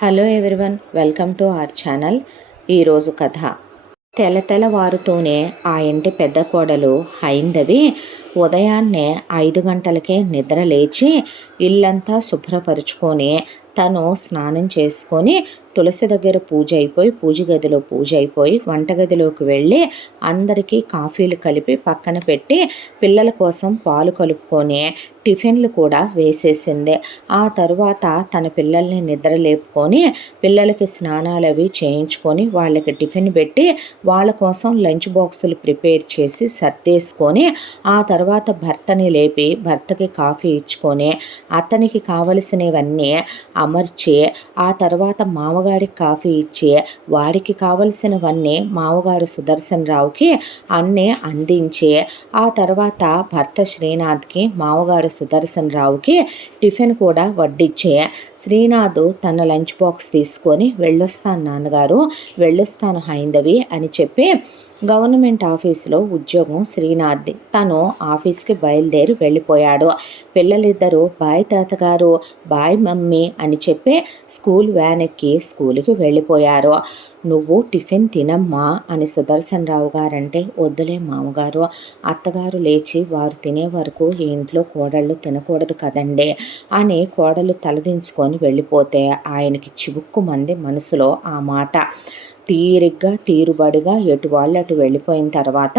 Hello everyone, welcome to our channel. ఈరోజు కథ. తెల్లవారుతూనే ఆ ఇంటి పెద్ద కోడలు హైందవి ఉదయాన్నే 5 గంటలకే నిద్ర లేచి ఇల్లంతా శుభ్రపరుచుకొని తను స్నానం చేసుకొని తులసి దగ్గర పూజ గదిలో పూజ అయిపోయి వంటగదిలోకి వెళ్ళి అందరికీ కాఫీలు కలిపి పక్కన పెట్టి పిల్లల కోసం పాలు కలుపుకొని టిఫిన్లు కూడా వేసేసింది. ఆ తరువాత తన పిల్లల్ని నిద్ర లేపుకొని పిల్లలకి స్నానాలు అవి చేయించుకొని వాళ్ళకి టిఫిన్ పెట్టి వాళ్ళ కోసం లంచ్ బాక్సులు ప్రిపేర్ చేసి సర్దేసుకొని ఆ తర్వాత భర్తని లేపి భర్తకి కాఫీ ఇచ్చుకొని అతనికి కావలసినవన్నీ అమర్చి ఆ తర్వాత మామగారికి కాఫీ ఇచ్చి వారికి కావలసినవన్నీ మామగారు సుదర్శన్ రావుకి అన్నీ అందించి ఆ తర్వాత భర్త శ్రీనాథ్కి మామగారు సుదర్శన్ రావుకి టిఫిన్ కూడా వడ్డించి శ్రీనాథ్ తన లంచ్ బాక్స్ తీసుకొని వెళ్ళొస్తాను నాన్నగారు, వెళ్ళొస్తాను హైందవి అని చెప్పి గవర్నమెంట్ ఆఫీసులో ఉద్యోగం శ్రీనాథ్ది. తను ఆఫీస్కి బయలుదేరి వెళ్ళిపోయాడు. పిల్లలిద్దరూ బాయ్ తాతగారు, బాయ్ మమ్మీ అని చెప్పి స్కూల్ వ్యాన్ ఎక్కి స్కూల్కి వెళ్ళిపోయారు. నువ్వు టిఫిన్ తినమ్మా అని సుదర్శన్ రావు గారంటే, వద్దులే మామగారు, అత్తగారు లేచి వారు తినే వరకు ఈ ఇంట్లో కోడళ్ళు తినకూడదు కదండి అని కోడలు తలదించుకొని వెళ్ళిపోతే ఆయనకి చివుక్కుమంది మనసులో ఆ మాట. తీరిగ్గా తీరుబడిగా ఎటు వాళ్ళు అటు వెళ్ళిపోయిన తర్వాత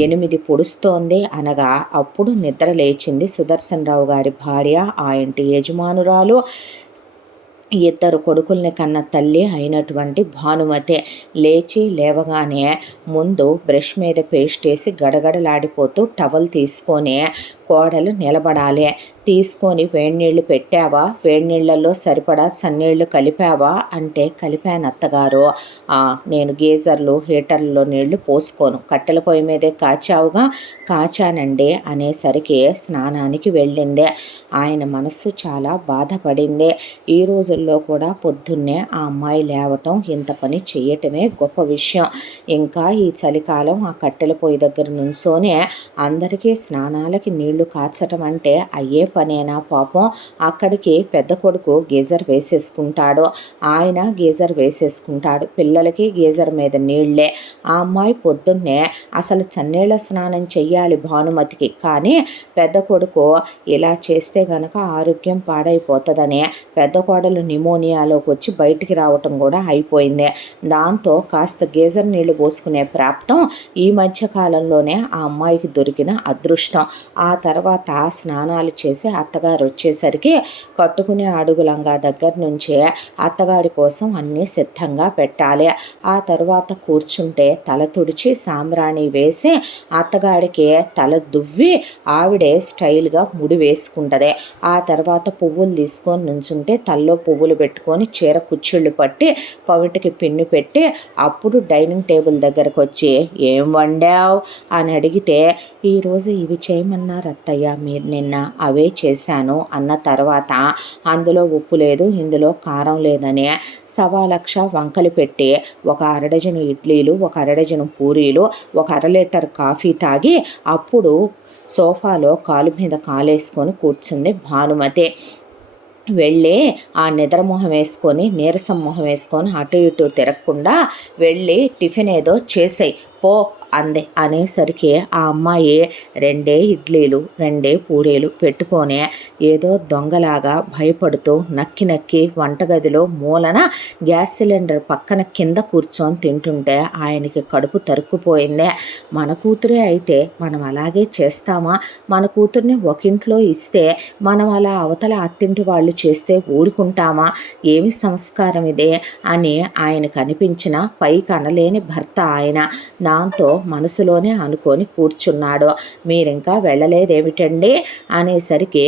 8 పొడుస్తోంది అనగా అప్పుడు నిద్ర లేచింది సుదర్శన్ రావు గారి భార్య, ఆ ఇంటి యజమానురాలు, 2 కొడుకుల్ని కన్న తల్లి అయినటువంటి భానుమతి. లేవగానే ముందు బ్రష్ మీద పేస్ట్ వేసి గడగడలాడిపోతూ టవల్ తీసుకొని కోడలు నిలబడాలి. తీసుకొని వేడినీళ్ళు పెట్టావా, వేడినీళ్ళల్లో సరిపడా సన్నీళ్ళు కలిపావా అంటే, కలిపాను అత్తగారు, నేను గీజర్లు హీటర్లలో నీళ్లు పోసుకోను, కట్టెల పొయ్యి మీదే కాచావుగా, కాచానండి అనేసరికి స్నానానికి వెళ్ళింది. ఆయన మనస్సు చాలా బాధపడింది. ఈ రోజుల్లో కూడా పొద్దున్నే ఆ అమ్మాయి లేవటం, ఇంత పని చేయటమే గొప్ప విషయం. ఇంకా ఈ చలికాలం ఆ కట్టెల పొయ్యి దగ్గర నుంచోనే అందరికీ స్నానాలకి నీళ్లు కాచటం అంటే అయ్యే పనేనా పాపం. అక్కడికి పెద్ద కొడుకు గీజర్ వేసేసుకుంటాడు, ఆయన గీజర్ వేసేసుకుంటాడు, పిల్లలకి గీజర్ మీద నీళ్లే. ఆ అమ్మాయి పొద్దున్నే అసలు చన్నీళ్ళ స్నానం చెయ్యాలి భానుమతికి, కానీ పెద్ద కొడుకు ఇలా చేస్తే గనక ఆరోగ్యం పాడైపోతుందని పెద్ద కోడలు నిమోనియాలోకి వచ్చి బయటికి రావటం కూడా అయిపోయింది. దాంతో కాస్త గీజర్ నీళ్లు పోసుకునే ప్రాప్తం ఈ మధ్య కాలంలోనే ఆ అమ్మాయికి దొరికిన అదృష్టం. ఆ తర్వాత స్నానాలు చేసి అత్తగారు వచ్చేసరికి కట్టుకునే అడుగులంగా దగ్గర నుంచే అత్తగారి కోసం అన్నీ సిద్ధంగా పెట్టాలి. ఆ తర్వాత కూర్చుంటే తల తుడిచి సాంబ్రాణి వేసి అత్తగారికి తల దువ్వి ఆవిడే స్టైల్గా ముడి వేసుకుంటుంది. ఆ తర్వాత పువ్వులు తీసుకొని నుంచుంటే తల్లో పువ్వులు పెట్టుకొని చీర కుచ్చిళ్ళు పట్టి పవిటికి పిన్ను పెట్టి అప్పుడు డైనింగ్ టేబుల్ దగ్గరకు వచ్చి ఏం వండావు అని అడిగితే, ఈరోజు ఇవి చేయమన్నారు అత్తయ్య, మీరు నిన్న అవే చేశాను అన్న తర్వాత అందులో ఉప్పు లేదు, ఇందులో కారం లేదని 1,00,000 వంకలు పెట్టి ఒక 1/2 డజను ఇడ్లీలు, ఒక 1/2 డజను పూరీలు, ఒక 1/2 లీటర్ కాఫీ తాగి అప్పుడు సోఫాలో కాలు మీద కాలేసుకొని కూర్చుంది భానుమతి. వెళ్ళి ఆ నిద్ర మొహం వేసుకొని నీరసం మొహం వేసుకొని అటు ఇటు తిరగకుండా వెళ్ళి టిఫిన్ ఏదో చేసేయి పో అంది. అనేసరికి ఆ అమ్మాయి 2 ఇడ్లీలు 2 పూరీలు పెట్టుకొని ఏదో దొంగలాగా భయపడుతూ నక్కి నక్కి వంటగదిలో మూలన గ్యాస్ సిలిండర్ పక్కన కింద కూర్చొని తింటుంటే ఆయనకి కడుపు తరుక్కుపోయింది. మన కూతురే అయితే మనం అలాగే చేస్తామా? మన కూతుర్ని ఒక ఇంట్లో ఇస్తే మనం అలా అవతల అత్తింటి వాళ్ళు చేస్తే ఊరుకుంటామా? ఏమి సంస్కారం ఇదే అని ఆయనకు అనిపించిన పైకి అనలేని భర్త ఆయన. దాంతో మనసులోనే అనుకొని కూర్చున్నాడు. మీరింకా వెళ్ళలేదేమిటండి అనేసరికి,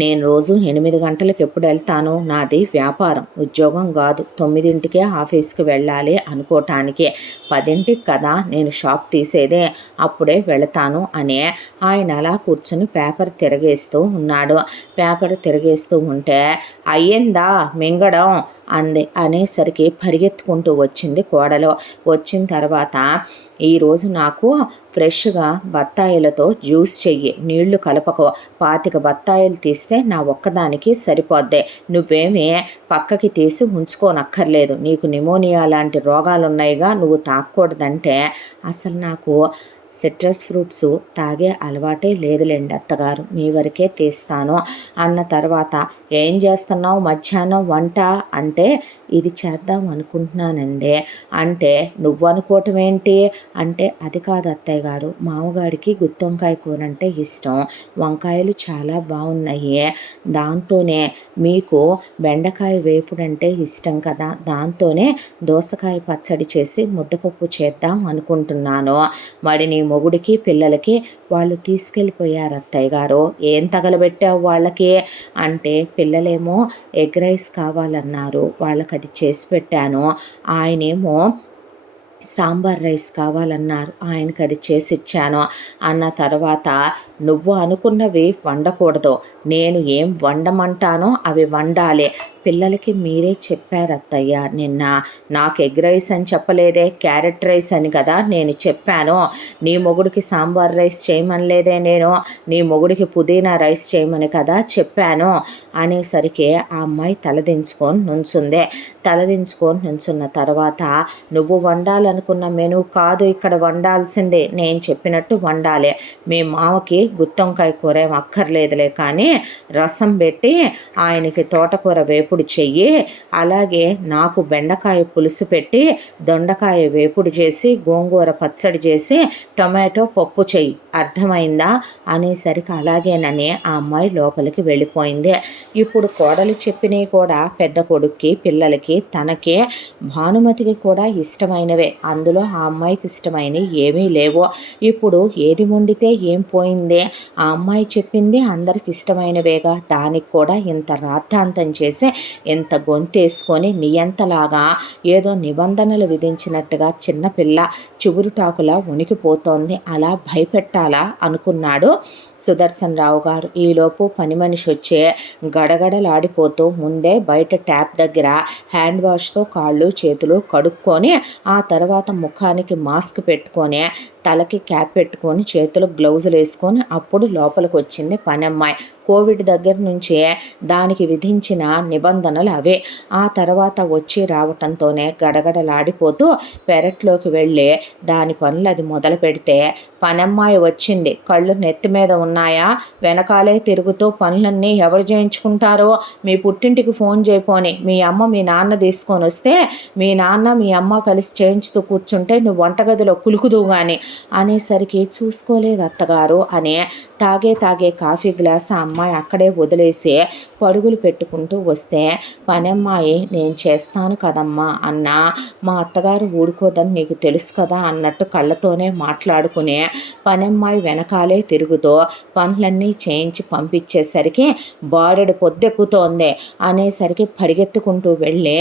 నేను రోజు 8 గంటలకు ఎప్పుడు వెళ్తాను, నాది వ్యాపారం, ఉద్యోగం కాదు, 9ంటికే ఆఫీస్కి వెళ్ళాలి అనుకోవటానికి, 10ంటికి కదా నేను షాప్ తీసేదే, అప్పుడే వెళతాను అని ఆయన అలా కూర్చొని పేపర్ తిరగేస్తూ ఉన్నాడు. పేపర్ తిరగేస్తూ ఉంటే అయ్యిందా మింగడం అంది. అనేసరికి పరిగెత్తుకుంటూ వచ్చింది కోడలు. వచ్చిన తర్వాత, ఈరోజు నాకు ఫ్రెష్గా బత్తాయిలతో జ్యూస్ చెయ్యి, నీళ్లు కలపకో. 25 బత్తాయిలు తీస్తే నా ఒక్కదానికి సరిపోద్దే. నువ్వేమీ పక్కకి తీసి ఉంచుకోనక్కర్లేదు. నీకు నిమోనియా లాంటి రోగాలున్నాయిగా, నువ్వు తాగకూడదంటే అసలు నాకు సిట్రస్ ఫ్రూట్స్ తాగే అలవాటే లేదులేండి అత్తగారు, మీ వరకే తీస్తాను అన్న తర్వాత, ఏం చేస్తున్నావు మధ్యాహ్నం వంట అంటే, ఇది చేద్దాం అనుకుంటున్నానండి అంటే, నువ్వు అనుకోవటం ఏంటి అంటే, అది కాదు అత్తయ్య గారు, మామగారికి గుత్తొంకాయ కూర అంటే ఇష్టం, వంకాయలు చాలా బాగున్నాయి, దాంతోనే మీకు బెండకాయ వేపుడు అంటే ఇష్టం కదా, దాంతోనే దోసకాయ పచ్చడి చేసి ముద్దపప్పు చేద్దాం అనుకుంటున్నాను. మరి నీ మొగుడికి పిల్లలకి వాళ్ళు తీసుకెళ్ళిపోయారు అత్తయ్య గారు, ఏం తగలబెట్టావు వాళ్ళకి అంటే, పిల్లలేమో ఎగ్ రైస్ కావాలన్నారు, వాళ్ళకి అది చేసి పెట్టాను. ఆయనేమో సాంబార్ రైస్ కావాలన్నారు, ఆయనకి అది చేసి ఇచ్చాను అన్న తర్వాత, నువ్వు అనుకున్నవి వండకూడదు, నేను ఏం వండమంటానో అవి వండాలి. పిల్లలకి మీరే చెప్పారు అత్తయ్య నిన్న, నాకు ఎగ్ రైస్ అని చెప్పలేదే, క్యారెట్ రైస్ అని కదా నేను చెప్పాను. నీ మొగుడికి సాంబార్ రైస్ చేయమనలేదే నేను, నీ మొగుడికి పుదీనా రైస్ చేయమని కదా చెప్పాను అనేసరికి ఆ అమ్మాయి తలదించుకొని నుంచుందే. తలదించుకొని నుంచున్న తర్వాత, నువ్వు వండాలనుకున్న మెనూ కాదు ఇక్కడ వండాల్సిందే, నేను చెప్పినట్టు వండాలి. మీ మామకి గుత్తొంకాయ కూర ఏం అక్కర్లేదులే, కానీ రసం పెట్టి ఆయనకి తోటకూర వేపుడు చెయ్యి, అలాగే నాకు బెండకాయ పులుసు పెట్టి దొండకాయ వేపుడు చేసి గోంగూర పచ్చడి చేసి టొమాటో పప్పు చెయ్యి, అర్థమైందా అనేసరికి అలాగేనని ఆ అమ్మాయి లోపలికి వెళ్ళిపోయింది. ఇప్పుడు కోడలు చెప్పినవి కూడా పెద్ద కొడుక్కి, పిల్లలకి, తనకే, భానుమతికి కూడా ఇష్టమైనవే, అందులో ఆ అమ్మాయికి ఇష్టమైనవి ఏమీ లేవు. ఇప్పుడు ఏది వండితే ఏం పోయిందే, ఆ అమ్మాయి చెప్పింది అందరికి ఇష్టమైనవేగా, దానికి కూడా ఇంత రాద్ధాంతం చేసి ఇంత గొంతేసుకొని నియంతలాగా ఏదో నిబంధనలు విధించినట్టుగా చిన్నపిల్ల చిగురుటాకులా వణికిపోతోంది, అలా భయపెట్టాలా అనుకున్నాడు సుదర్శన్ రావు గారు. ఈలోపు పని మనిషి వచ్చే గడగడలాడిపోతూ ముందే బయట ట్యాప్ దగ్గర హ్యాండ్ వాష్తో కాళ్ళు చేతులు కడుక్కొని, ఆ తర్వాత ముఖానికి మాస్క్ పెట్టుకొని, తలకి క్యాప్ పెట్టుకొని, చేతులు గ్లౌజులు వేసుకొని అప్పుడు లోపలికి వచ్చింది పనమ్మాయి. కోవిడ్ దగ్గర నుంచే దానికి విధించిన నిబంధనలు అవే. ఆ తర్వాత వచ్చి రావటంతోనే గడగడలాడిపోతూ పెరట్లోకి వెళ్ళి దాని పనులు అది మొదలు పెడితే, పనమ్మాయి వచ్చింది, కళ్ళు నెత్తి మీద ఉన్నాయా, వెనకాలే తిరుగుతూ పనులన్నీ ఎవరు చేయించుకుంటారో, మీ పుట్టింటికి ఫోన్ చేయపోని, మీ అమ్మ మీ నాన్న తీసుకొని వస్తే మీ నాన్న మీ అమ్మ కలిసి చేయించుతూ కూర్చుంటే నువ్వు వంటగదిలో కులుకుదు కానీ అనేసరికి, చూసుకోలేదు అత్తగారు అని తాగే కాఫీ గ్లాస్ ఆ అమ్మాయి అక్కడే వదిలేసి పరుగులు పెట్టుకుంటూ వస్తే, పనమ్మాయి నేను చేస్తాను కదమ్మా అన్నా, మా అత్తగారు ఊడుకోదని నీకు తెలుసు కదా అన్నట్టు కళ్ళతోనే మాట్లాడుకునే పనమ్మాయి వెనకాలే తిరుగుతూ పనులన్నీ చేయించి పంపించేసరికి బాడెడు పొద్దెక్కుతోంది అనేసరికి పరిగెత్తుకుంటూ వెళ్ళి,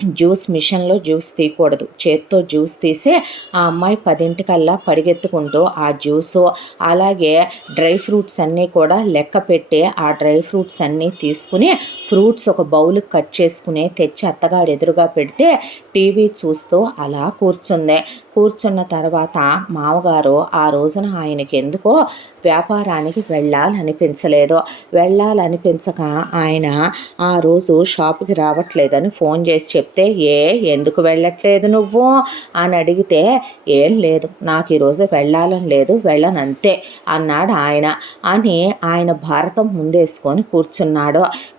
జ్యూస్ మిషన్లో జ్యూస్ తీయకూడదు, చేత్తో జ్యూస్ తీసి ఆ అమ్మాయి 10 పరిగెత్తుకుంటూ ఆ జ్యూసు, అలాగే డ్రై ఫ్రూట్స్ అన్నీ కూడా లెక్క పెట్టి ఆ డ్రై ఫ్రూట్స్ అన్నీ తీసుకుని ఫ్రూట్స్ ఒక బౌల్ కట్ చేసుకుని తెచ్చి అత్తగారు ఎదురుగా పెడితే టీవీ చూస్తూ అలా కూర్చున్న తర్వాత, మామగారు ఆ రోజున ఆయనకి ఎందుకో వ్యాపారానికి వెళ్ళాలనిపించక ఆయన ఆ రోజు షాపుకి రావట్లేదని ఫోన్ చేసి చెప్తే, ఎందుకు వెళ్ళట్లేదు నువ్వు అని అడిగితే, ఏం లేదు నాకు ఈరోజు వెళ్ళాలని లేదు, వెళ్ళనంతే అన్నాడు ఆయన భారతం ముందేసుకొని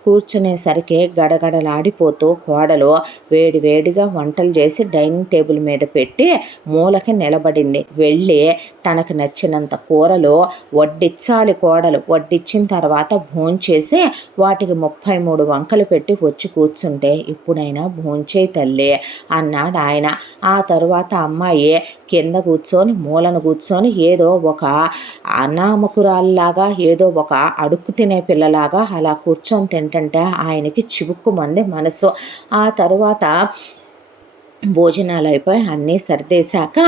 కూర్చునేసరికి గడగడలాడిపోతూ కోడలు వేడివేడిగా వంటలు చేసి డైనింగ్ టేబుల్ మీద పెట్టి మూలకి నిలబడింది. వెళ్ళి తనకు నచ్చినంత కూరలు వడ్డించాలి కోడలు. వడ్డించిన తర్వాత భోంచేసి వాటికి 33 వంకలు పెట్టి వచ్చి కూర్చుంటే, ఇప్పుడైనా భోంచేయి తల్లి అన్నాడు ఆయన. ఆ తరువాత అమ్మాయి కింద కూర్చొని మూలను కూర్చొని ఏదో ఒక అనామకురాల్లాగా, ఏదో ఒక అడుక్కు తినే పిల్లలాగా అలా కూర్చొని తింటుంటే ఆయనకి చివుక్కుమంది మనసు. ఆ తరువాత భోజనాలు అయిపోయి అన్నీ సర్దేశాక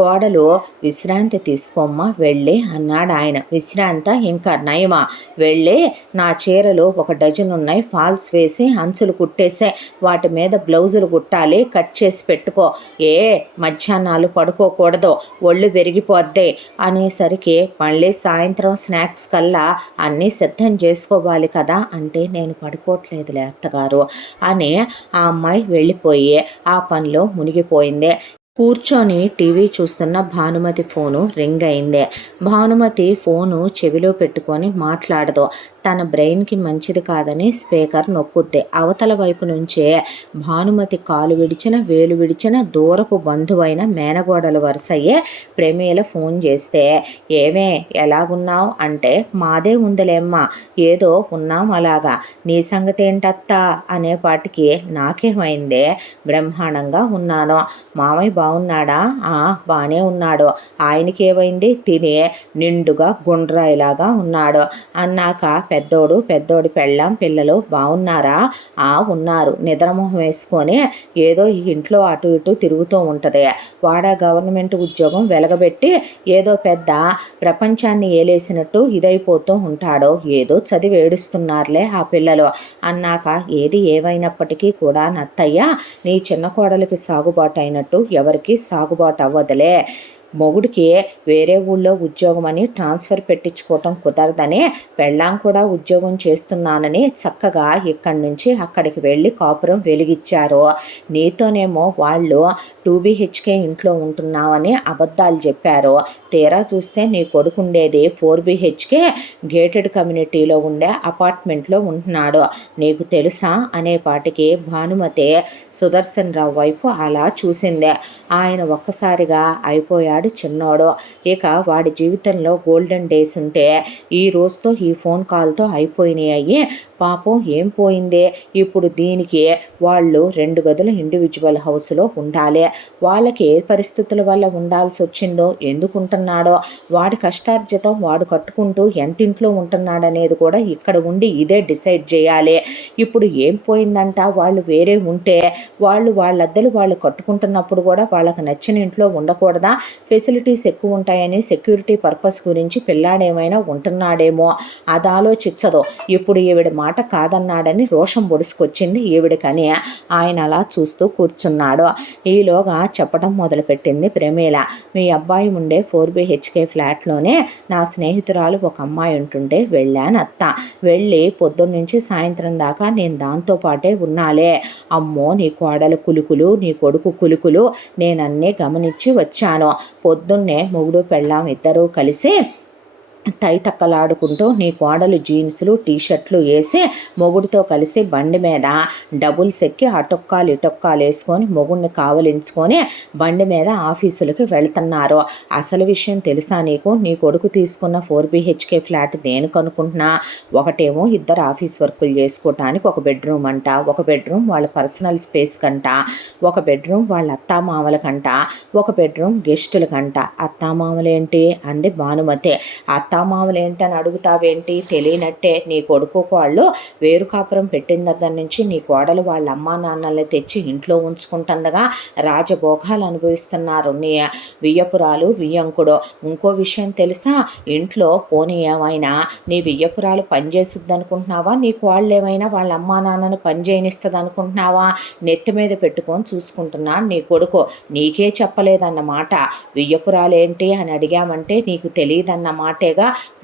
కోడలు విశ్రాంతి తీసుకోమ్మా వెళ్ళి అన్నాడు ఆయన. విశ్రాంత ఇంకా నయమా, వెళ్ళి నా చీరలు 1 డజన్ ఉన్నాయి, ఫాల్స్ వేసి అంచులు కుట్టేసే, వాటి మీద బ్లౌజులు కుట్టాలి, కట్ చేసి పెట్టుకో, మధ్యాహ్నాలు పడుకోకూడదు, ఒళ్ళు పెరిగిపోద్ది అనేసరికి మళ్ళీ సాయంత్రం స్నాక్స్ కల్లా అన్నీ సిద్ధం చేసుకోవాలి కదా అంటే, నేను పడుకోవట్లేదులే అత్తగారు అని ఆ అమ్మాయి వెళ్ళిపోయి ఆ పనిలో మునిగిపోయింది. కూర్చొని టీవీ చూస్తున్న భానుమతి ఫోను రింగ్ అయింది. భానుమతి ఫోను చెవిలో పెట్టుకొని మాట్లాడదు. తన బ్రెయిన్కి మంచిది కాదని స్పీకర్ నొక్కుద్ది. అవతల వైపు నుంచే భానుమతి కాలు విడిచిన వేలు విడిచిన దూరపు బంధువైన మేనగోడల వరుసయ్యే ప్రమీల ఫోన్ చేస్తే, ఏమే ఎలాగున్నావు అంటే, మాదే ఉందిలేమ్మా, ఏదో ఉన్నాం అలాగా, నీ సంగతి ఏంటత్తా అనేపాటికి, నాకేమైందే, బ్రహ్మాండంగా ఉన్నాను, మామయ్య బాగున్నాడా? బాగానే ఉన్నాడు, ఆయనకి ఏమైంది, తిని నిండుగా గుండ్రాయిలాగా ఉన్నాడు అన్నాక, పెద్దోడి పెళ్ళాం పిల్లలు బాగున్నారా? ఉన్నారు, నిద్రమొహం వేసుకొని ఏదో ఈ ఇంట్లో అటు ఇటు తిరుగుతూ ఉంటుంది, వాడా గవర్నమెంట్ ఉద్యోగం వెలగబెట్టి ఏదో పెద్ద ప్రపంచాన్ని ఏలేసినట్టు ఇదైపోతూ ఉంటాడో, ఏదో చదివి ఏడుస్తున్నారులే ఆ పిల్లలు అన్నాక, ఏది ఏమైనప్పటికీ కూడా నత్తయ్య, నీ చిన్న కోడలికి సాగుబాటు అయినట్టు ఎవరికి సాగుబాటు అవ్వదులే, మొగుడికి వేరే ఊళ్ళో ఉద్యోగం అని ట్రాన్స్ఫర్ పెట్టించుకోవటం కుదరదని, పెళ్ళాం కూడా ఉద్యోగం చేస్తున్నానని చక్కగా ఇక్కడి నుంచి అక్కడికి వెళ్ళి కాపురం వెలిగిచ్చారు, నీతోనేమో వాళ్ళు 2BHK ఇంట్లో ఉంటున్నామని అబద్ధాలు చెప్పారు, తీరా చూస్తే నీ కొడుకుండేది 4BHK గేటెడ్ కమ్యూనిటీలో ఉండే అపార్ట్మెంట్లో ఉంటున్నాడు, నీకు తెలుసా అనేపాటికి భానుమతి సుదర్శన్ రావు వైపు అలా చూసిందే. ఆయన ఒక్కసారిగా అయిపోయాడు చిన్నోడు. ఇక వాడి జీవితంలో గోల్డెన్ డేస్ ఉంటే ఈ రోజుతో ఈ ఫోన్ కాల్తో అయిపోయినాయి. పాపం ఏం పోయిందే, ఇప్పుడు దీనికి వాళ్ళు 2 గదుల ఇండివిజువల్ హౌస్లో ఉండాలి, వాళ్ళకి ఏ పరిస్థితుల వల్ల ఉండాల్సి వచ్చిందో, ఎందుకు ఉంటున్నాడో, వాడి కష్టార్జితం వాడు కట్టుకుంటూ ఎంతింట్లో ఉంటున్నాడనేది కూడా ఇక్కడ ఉండి ఇదే డిసైడ్ చేయాలి. ఇప్పుడు ఏం పోయిందంట, వాళ్ళు వేరే ఉంటే వాళ్ళద్దలు వాళ్ళు కట్టుకుంటున్నప్పుడు కూడా వాళ్ళకి నచ్చిన ఇంట్లో ఉండకూడదా, ఫెసిలిటీస్ ఎక్కువ ఉంటాయని సెక్యూరిటీ పర్పస్ గురించి పిల్లాడేమైనా ఉంటున్నాడేమో, అది ఆలోచించదు. ఇప్పుడు ఈవిడ మాట కాదన్నాడని రోషం పొడుచుకొచ్చింది ఈవిడికని ఆయన అలా చూస్తూ కూర్చున్నాడు. ఈలోగా చెప్పడం మొదలుపెట్టింది ప్రమీల, మీ అబ్బాయి ఉండే 4BHK ఫ్లాట్లోనే నా స్నేహితురాలు ఒక అమ్మాయి ఉంటుంటే వెళ్ళాను అత్త, వెళ్ళి పొద్దున్నుంచి సాయంత్రం దాకా నేను దాంతో పాటే ఉన్నాలే, అమ్మో నీ కోడలు కులుకులు, నీ కొడుకు కులుకులు నేనన్నీ గమనించి వచ్చాను, పొద్దున్నే మొగుడు పెళ్ళాం ఇద్దరూ కలిసి తైతక్కలాడుకుంటూ నీ కోడలు జీన్సులు టీషర్ట్లు వేసి మొగుడితో కలిసి బండి మీద డబుల్స్ ఎక్కి అటొక్కాలు ఇటొక్కాలు వేసుకొని మొగుడిని కావలించుకొని బండి మీద ఆఫీసులకి వెళ్తున్నారు. అసలు విషయం తెలుసా నీకు, నీ కొడుకు తీసుకున్న 4BHK ఫ్లాట్ దేనికి అనుకుంటున్నా, ఒకటేమో ఇద్దరు ఆఫీస్ వర్కులు చేసుకోవటానికి ఒక బెడ్రూమ్ అంట, ఒక బెడ్రూమ్ వాళ్ళ పర్సనల్ స్పేస్ కంట, ఒక బెడ్రూమ్ వాళ్ళ అత్తామామలకంట, ఒక బెడ్రూమ్ గెస్టులకంట. అత్తామామలేంటి అంది భానుమతి. అత్తామామలు ఏంటని అడుగుతావేంటి, తెలియనట్టే, నీ కొడుకు వాళ్ళు వేరు కాపురం పెట్టిన దగ్గర నుంచి నీ కోడలు వాళ్ళ అమ్మా నాన్నల్ని తెచ్చి ఇంట్లో ఉంచుకుంటుండగా రాజభోగాలు అనుభవిస్తున్నారు నీ వియ్యపురాలు వియ్యంకుడు. ఇంకో విషయం తెలుసా, ఇంట్లో పోనీ ఏమైనా నీ వియ్యపురాలు పనిచేస్తుంది అనుకుంటున్నావా, నీ కోళ్ళు ఏమైనా వాళ్ళ అమ్మా నాన్నను పని చేయనిస్తుంది అనుకుంటున్నావా, నెత్తి మీద పెట్టుకొని చూసుకుంటున్నాడు నీ కొడుకు, నీకే చెప్పలేదన్నమాట, వియ్యపురాలేంటి అని అడిగామంటే నీకు తెలియదన్నమాటేగా,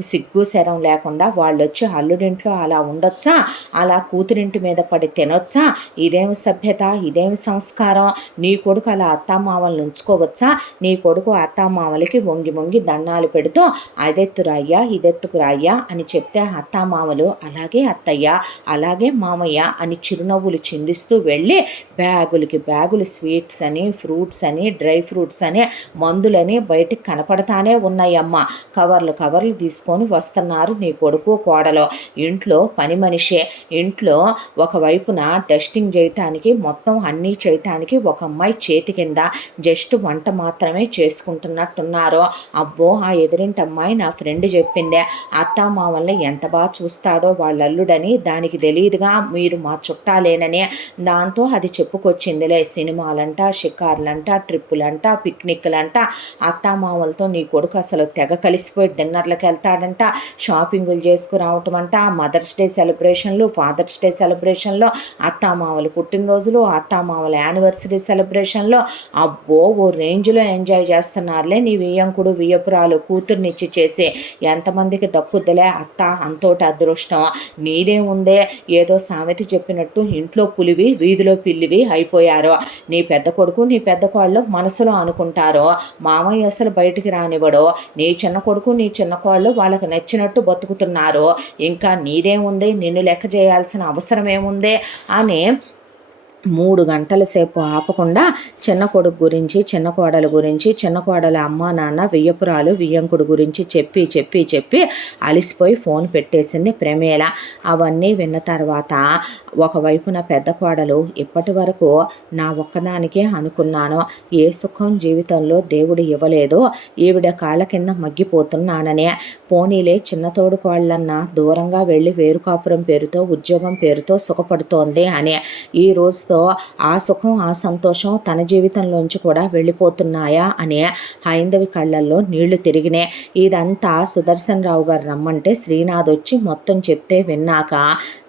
సిగ్గు శరం లేకుండా వాళ్ళొచ్చి అల్లుడింట్లో అలా ఉండొచ్చా, అలా కూతురింటి మీద పడి తినొచ్చా, ఇదేమి సభ్యత, ఇదేమి సంస్కారం, నీ కొడుకు అలా అత్తామామలను ఉంచుకోవచ్చా, నీ కొడుకు అత్తామామలకి వంగి వంగి దండాలు పెడుతూ అదెత్తురాయ్యా ఇదెత్తుకురాయ్యా అని చెప్తే అత్తామామలు అలాగే అత్తయ్య అలాగే మామయ్య అని చిరునవ్వులు చిందిస్తూ వెళ్ళి బ్యాగులకి బ్యాగులు స్వీట్స్ అని ఫ్రూట్స్ అని డ్రై ఫ్రూట్స్ అని మందులని బయటికి కనపడతానే ఉన్నాయమ్మ, కవర్లు చీరలు తీసుకొని వస్తున్నారు నీ కొడుకు కోడలు. ఇంట్లో పని మనిషే, ఇంట్లో ఒకవైపున డస్టింగ్ చేయటానికి మొత్తం అన్నీ చేయటానికి ఒక అమ్మాయి చేతి కింద జస్ట్ వంట మాత్రమే చేసుకుంటున్నట్టున్నారు. అబ్బో, ఆ ఎదురింటి అమ్మాయి నా ఫ్రెండ్ చెప్పిందే, అత్త మామల్ని ఎంత బాగా చూస్తాడో వాళ్ళ అల్లుడని, దానికి తెలియదుగా మీరు మా చుట్టాలేనని. దాంతో అది చెప్పుకొచ్చిందిలే. సినిమాలంట, షికార్లంట, ట్రిప్పులంట, పిక్నిక్లంట, అత్తామామలతో నీ కొడుకు అసలు తెగ కలిసిపోయి డిన్నర్లకు వెళ్తాడంట, షాపింగులు చేసుకురావటం అంట, మదర్స్ డే సెలబ్రేషన్లు, ఫాదర్స్ డే సెలబ్రేషన్లో, అత్తామామలు పుట్టినరోజులు, అత్తామామల యానివర్సరీ సెలబ్రేషన్లో, అబ్బో ఓ రేంజ్లో ఎంజాయ్ చేస్తున్నారులే నీ వియ్యంకుడు వియ్యపురాలు కూతుర్నిచ్చి చేసి. ఎంతమందికి దక్కుద్దులే అత్త, అంతోటి అదృష్టం నీదేముందే. ఏదో సామెత చెప్పినట్టు ఇంట్లో పులివి వీధిలో పిల్లివి అయిపోయారు. నీ పెద్ద కొడుకు నీ పెద్ద కోళ్ళు మనసులో అనుకుంటారు, మామయ్య అసలు బయటికి రానివ్వడు. నీ చిన్న కొడుకు నీ చిన్న కోళ్ళు వాళ్ళకి నచ్చినట్టు బతుకుతున్నారు. ఇంకా నీదేముంది, నిన్ను లెక్క చేయాల్సిన అవసరం ఏముంది అని 3 గంటల సేపు ఆపకుండా చిన్న కొడుకు గురించి, చిన్న కోడలు గురించి, చిన్న కోడల అమ్మ నాన్న, వియ్యపురాలు వియ్యంకుడు గురించి చెప్పి చెప్పి చెప్పి అలిసిపోయి ఫోన్ పెట్టేసింది ప్రమీల. అవన్నీ విన్న తర్వాత ఒకవైపున పెద్ద కోడలు, ఇప్పటి వరకు నా ఒక్కదానికే అనుకున్నాను, ఏ సుఖం జీవితంలో దేవుడు ఇవ్వలేదో, ఈవిడ కాళ్ళ కింద మగ్గిపోతున్నాననే. పోనీలే చిన్న తోడు కోళ్ళన్నా దూరంగా వెళ్ళి వేరుకాపురం పేరుతో ఉద్యోగం పేరుతో సుఖపడుతోంది అని. ఈ రోజుతో ఆ సుఖం ఆ సంతోషం తన జీవితంలోంచి కూడా వెళ్ళిపోతున్నాయా అని హైందవి కళ్ళల్లో నీళ్లు తిరిగినాయి. ఇదంతా సుదర్శన్ రావు గారు రమ్మంటే శ్రీనాథ్ వచ్చి మొత్తం చెప్తే విన్నాక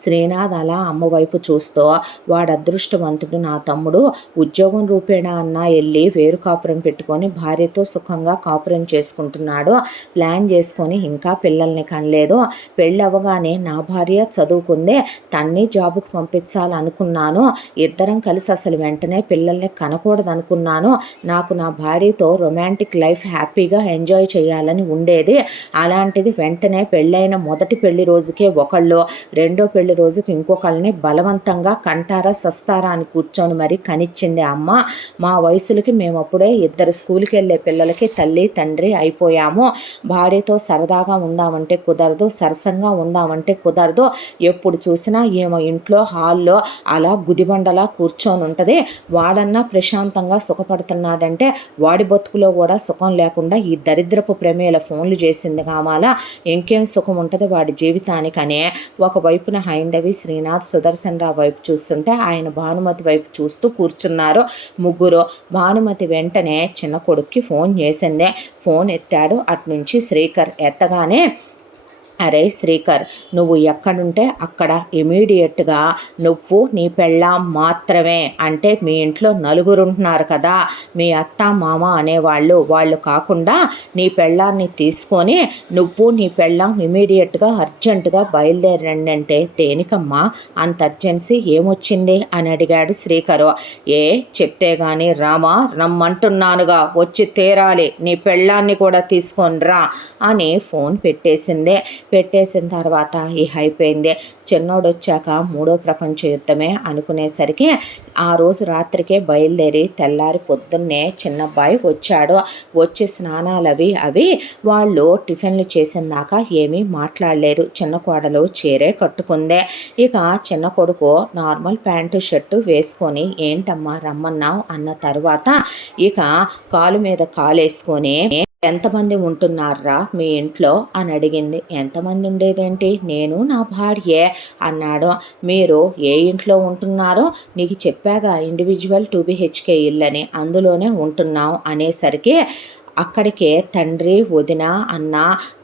శ్రీనాథ్ అలా అమ్మవైపు చూస్తూ, వాడు అదృష్టవంతుడు నా తమ్ముడు, ఉద్యోగం రూపేణా అన్నా వెళ్ళి వేరు కాపురం పెట్టుకొని భార్యతో సుఖంగా కాపురం చేసుకుంటున్నాడు, ప్లాన్ చేసుకొని ఇంకా పిల్లల్ని కనలేదు. పెళ్ళి అవ్వగానే నా భార్య చదువుకుందే, తన్ని జాబుకు పంపించాలనుకున్నాను, ఇద్దరం కలిసి అసలు వెంటనే పిల్లల్ని కనకూడదనుకున్నాను. నాకు నా భార్యతో రొమాంటిక్ లైఫ్ హ్యాపీగా ఎంజాయ్ చేయాలని ఉండేది. అలాంటిది వెంటనే పెళ్ళైన మొదటి పెళ్లి రోజుకే ఒకళ్ళు, రెండో పెళ్లి రోజుకి ఇంకొకళ్ళని బలవంతంగా కంటారా సస్తారా అని కూర్చొని మరీ కనిచ్చింది అమ్మ. మా వయసులకి మేము అప్పుడే 2 స్కూల్కి వెళ్ళే పిల్లలకి తల్లి తండ్రి అయిపోయాము. భార్యతో సరదాగా ఉందామంటే కుదరదు, సరసంగా ఉందామంటే కుదరదు. ఎప్పుడు చూసినా ఏమో ఇంట్లో హాల్లో అలా గుదిబండలా కూర్చొని ఉంటుంది. వాడన్నా ప్రశాంతంగా సుఖపడుతున్నాడంటే వాడి బతుకులో కూడా సుఖం లేకుండా ఈ దరిద్రపు ప్రమేల ఫోన్లు చేసింది కావాలా, ఇంకేం సుఖం ఉంటుంది వాడి జీవితానికనే. ఒకవైపున హైందవి, శ్రీనాథ్, సుదర్శన్ రావు వైపు చూస్తుంటే ఆయన భానుమతి వైపు చూస్తూ కూర్చున్నారు ముగ్గురు. భానుమతి వెంటనే చిన్న కొడుక్కి ఫోన్ చేసిందే. ఫోన్ ఎత్తాడు. అట్నుంచి శ్రీకర్ ఎత్తగానే, అరే శ్రీకర్, నువ్వు ఎక్కడుంటే అక్కడ ఇమీడియట్గా నువ్వు నీ పెళ్ళాం మాత్రమే, అంటే మీ ఇంట్లో 4 ఉంటున్నారు కదా, మీ అత్త మామ అనేవాళ్ళు, వాళ్ళు కాకుండా నీ పెళ్ళాన్ని తీసుకొని నువ్వు నీ పెళ్ళాం ఇమీడియట్గా అర్జెంటుగా బయలుదేరండి. అంటే దేనికమ్మా అంత అర్జెన్సీ ఏమొచ్చింది అని అడిగాడు శ్రీకరు. చెప్తే గాని రామా, రమ్మంటున్నానుగా, వచ్చి తీరాలి, నీ పెళ్ళాన్ని కూడా తీసుకొని రా అని ఫోన్ పెట్టేసిన తర్వాత అయిపోయింది. చిన్నోడు వచ్చాక 3వ ప్రపంచ యుద్ధమే అనుకునేసరికి ఆ రోజు రాత్రికే బయలుదేరి తెల్లారి పొద్దున్నే చిన్నబ్బాయి వచ్చాడు. వచ్చి స్నానాలు అవి వాళ్ళు టిఫిన్లు చేసిన దాకా ఏమీ మాట్లాడలేదు. చిన్న కోడలు చీరే కట్టుకుందే. ఇక చిన్న కొడుకు నార్మల్ ప్యాంటు షర్టు వేసుకొని, ఏంటమ్మా రమ్మన్నావు అన్న తర్వాత ఇక కాలు మీద కాలేసుకొని, ఎంతమంది ఉంటున్నారా మీ ఇంట్లో అని అడిగింది. ఎంతమంది ఉండేదేంటి, నేను నా భార్యే అన్నాడు. మీరు ఏ ఇంట్లో ఉంటున్నారో నీకు చెప్పాగా, ఇండివిజువల్ 2 BHK ఇల్లని, అందులోనే ఉంటున్నాం అనేసరికి అక్కడికే తండ్రి వదిన అన్న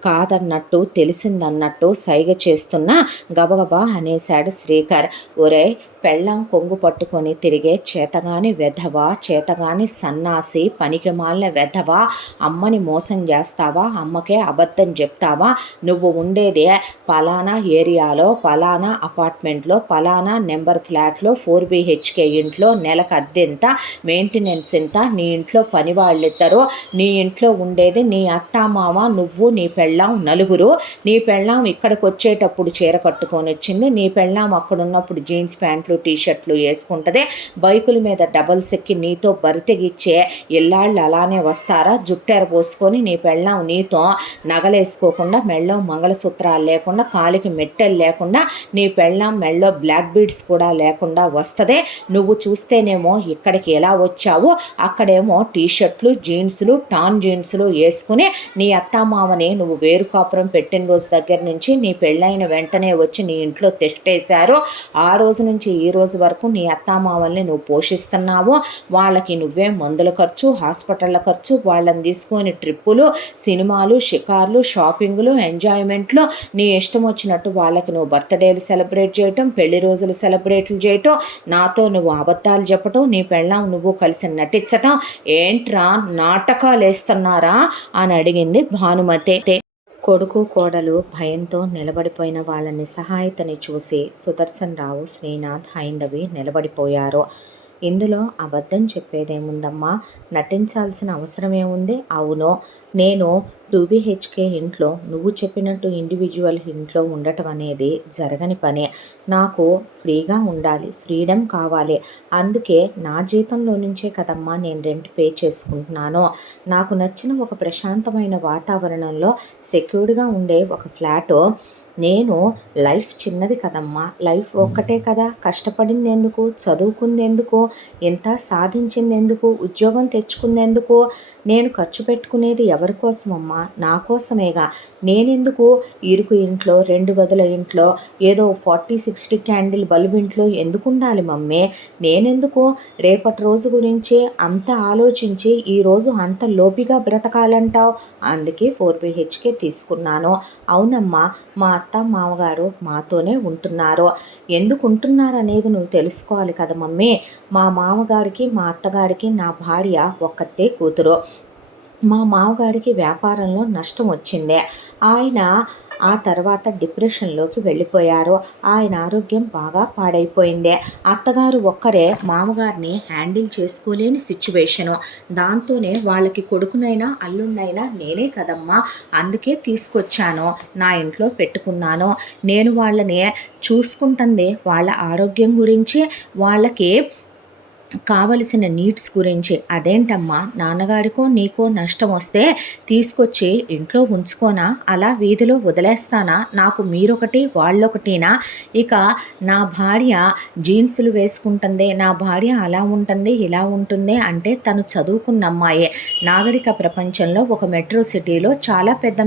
కాదన్నట్టు తెలిసిందన్నట్టు సైగ చేస్తున్న గబగబా అనేశాడు శ్రీకర్. ఒరే, పెళ్ళం కొంగు పట్టుకొని తిరిగే చేతగాని వెధవా, చేతగాని సన్నాసి, పనికిమాలిన వెధవా, అమ్మని మోసం చేస్తావా, అమ్మకే అబద్ధం చెప్తావా, నువ్వు ఉండేదే పలానా ఏరియాలో, పలానా అపార్ట్మెంట్లో, పలానా నెంబర్ ఫ్లాట్లో, 4 BHK ఇంట్లో, నెలకు అద్దెంత, మెయింటెనెన్స్ ఎంత, నీ ఇంట్లో పని వాళ్ళిద్దరూ, నీ ఇంట్లో ఉండేది నీ అత్త మామ నువ్వు నీ పెళ్ళాం నలుగురు. నీ పెళ్ళాం ఇక్కడికి వచ్చేటప్పుడు చీర కట్టుకొని వచ్చింది, నీ పెళ్ళాం అక్కడ ఉన్నప్పుడు జీన్స్ ప్యాంట్లు టీషర్ట్లు వేసుకుంటుంది. బైకుల మీద డబల్స్ ఎక్కి నీతో బరితెగిచ్చే ఇల్లాళ్ళు అలానే వస్తారా? జుట్టెర పోసుకొని నీ పెళ్ళాం నీతో నగలేసుకోకుండా, మెళ్ళో మంగళసూత్రాలు లేకుండా, కాలికి మెట్టెలు లేకుండా, నీ పెళ్ళాం మెళ్ళో బ్లాక్ బీడ్స్ కూడా లేకుండా వస్తుంది. నువ్వు చూస్తేనేమో ఇక్కడికి ఎలా వచ్చావో అక్కడేమో టీషర్ట్లు జీన్సులు టాన్ జీన్సులు వేసుకుని నీ అత్తామామని నువ్వు వేరు కాపురం పెట్టిన రోజు దగ్గర నుంచి నీ పెళ్ళైన వెంటనే వచ్చి నీ ఇంట్లో తెష్టేశారు. ఆ రోజు నుంచి ఈ రోజు వరకు నీ అత్తామామల్ని నువ్వు పోషిస్తున్నావు. వాళ్ళకి నువ్వే మందుల ఖర్చు, హాస్పిటళ్ళ ఖర్చు, వాళ్ళని తీసుకొని ట్రిప్పులు, సినిమాలు, షికార్లు, షాపింగ్లు, ఎంజాయ్మెంట్లు, నీ ఇష్టం వచ్చినట్టు వాళ్ళకి నువ్వు బర్త్డేలు సెలబ్రేట్ చేయటం, పెళ్లి రోజులు సెలబ్రేట్లు చేయటం, నాతో నువ్వు అబద్ధాలు చెప్పటం, నీ పెళ్ళాం నువ్వు కలిసి నటించటం. ఏంట్రా నాటకాలు వేస్తున్నారా అని అడిగింది భానుమతి. కొడుకు కోడలు భయంతో నిలబడిపోయిన వాళ్ళ నిస్సహాయతని చూసి సుదర్శన్ రావు, శ్రీనాథ్, హైందవి నిలబడిపోయారు. ఇందులో అబద్ధం చెప్పేదేముందమ్మా, నటించాల్సిన అవసరమేముంది? అవును, నేను 2BHK ఇంట్లో నువ్వు చెప్పినట్టు ఇండివిజువల్ ఇంట్లో ఉండటం అనేది జరగని పనే. నాకు ఫ్రీగా ఉండాలి, ఫ్రీడమ్ కావాలి. అందుకే నా జీతంలో నుంచే కదమ్మా నేను రెంట్ పే చేసుకుంటున్నాను. నాకు నచ్చిన ఒక ప్రశాంతమైన వాతావరణంలో సెక్యూర్డ్గా ఉండే ఒక ఫ్లాటు. నేను లైఫ్ చిన్నది కదమ్మా, లైఫ్ ఒక్కటే కదా. కష్టపడింది ఎందుకు, చదువుకుంది ఎందుకు, ఇంత సాధించింది ఎందుకు, ఉద్యోగం తెచ్చుకుందేందుకు? నేను ఖర్చు పెట్టుకునేది ఎవరి కోసమమ్మా? నా కోసమేగా. నేనెందుకు ఇరుకు ఇంట్లో, 2 గదుల ఇంట్లో, ఏదో 40-60 క్యాండిల్ బల్బ్ ఇంట్లో ఎందుకు ఉండాలి మమ్మీ? నేనెందుకు రేపటి రోజు గురించి అంత ఆలోచించి ఈరోజు అంత లోపిగా బ్రతకాలంటావు? అందుకే 4BHK తీసుకున్నాను. అవునమ్మా, మా అత్త మామగారు మాతోనే ఉంటున్నారు. ఎందుకు ఉంటున్నారు అనేది నువ్వు తెలుసుకోవాలి కదా మమ్మీ. మా మామగారికి మా అత్తగారికి నా భార్య ఒక్కతే కూతురు. మా మామగారికి వ్యాపారంలో నష్టం వచ్చింది. ఆయన ఆ తర్వాత డిప్రెషన్లోకి వెళ్ళిపోయారు. ఆయన ఆరోగ్యం బాగా పాడైపోయింది. అత్తగారు ఒక్కరే మామగారిని హ్యాండిల్ చేసుకోలేని సిచ్యువేషను. దాంతోనే వాళ్ళకి కొడుకునైనా అల్లున్నైనా నేనే కదమ్మా. అందుకే తీసుకొచ్చాను, నా ఇంట్లో పెట్టుకున్నాను. నేను వాళ్ళని చూసుకుంటుంది వాళ్ళ ఆరోగ్యం గురించి, వాళ్ళకి కావలసిన నీడ్స్ గురించి. అదేంటమ్మా, నాన్నగారికో నీకో నష్టం వస్తే తీసుకొచ్చి ఇంట్లో ఉంచుకోనా? అలా వీధిలో వదిలేస్తానా? నాకు మీరొకటి వాళ్ళొకటినా? ఇక నా భార్య జీన్సులు వేసుకుంటుంది, నా భార్య అలా ఉంటుంది ఇలా ఉంటుంది అంటే తను చదువుకున్న అమ్మాయే. నాగరిక ప్రపంచంలో ఒక మెట్రో సిటీలో చాలా పెద్ద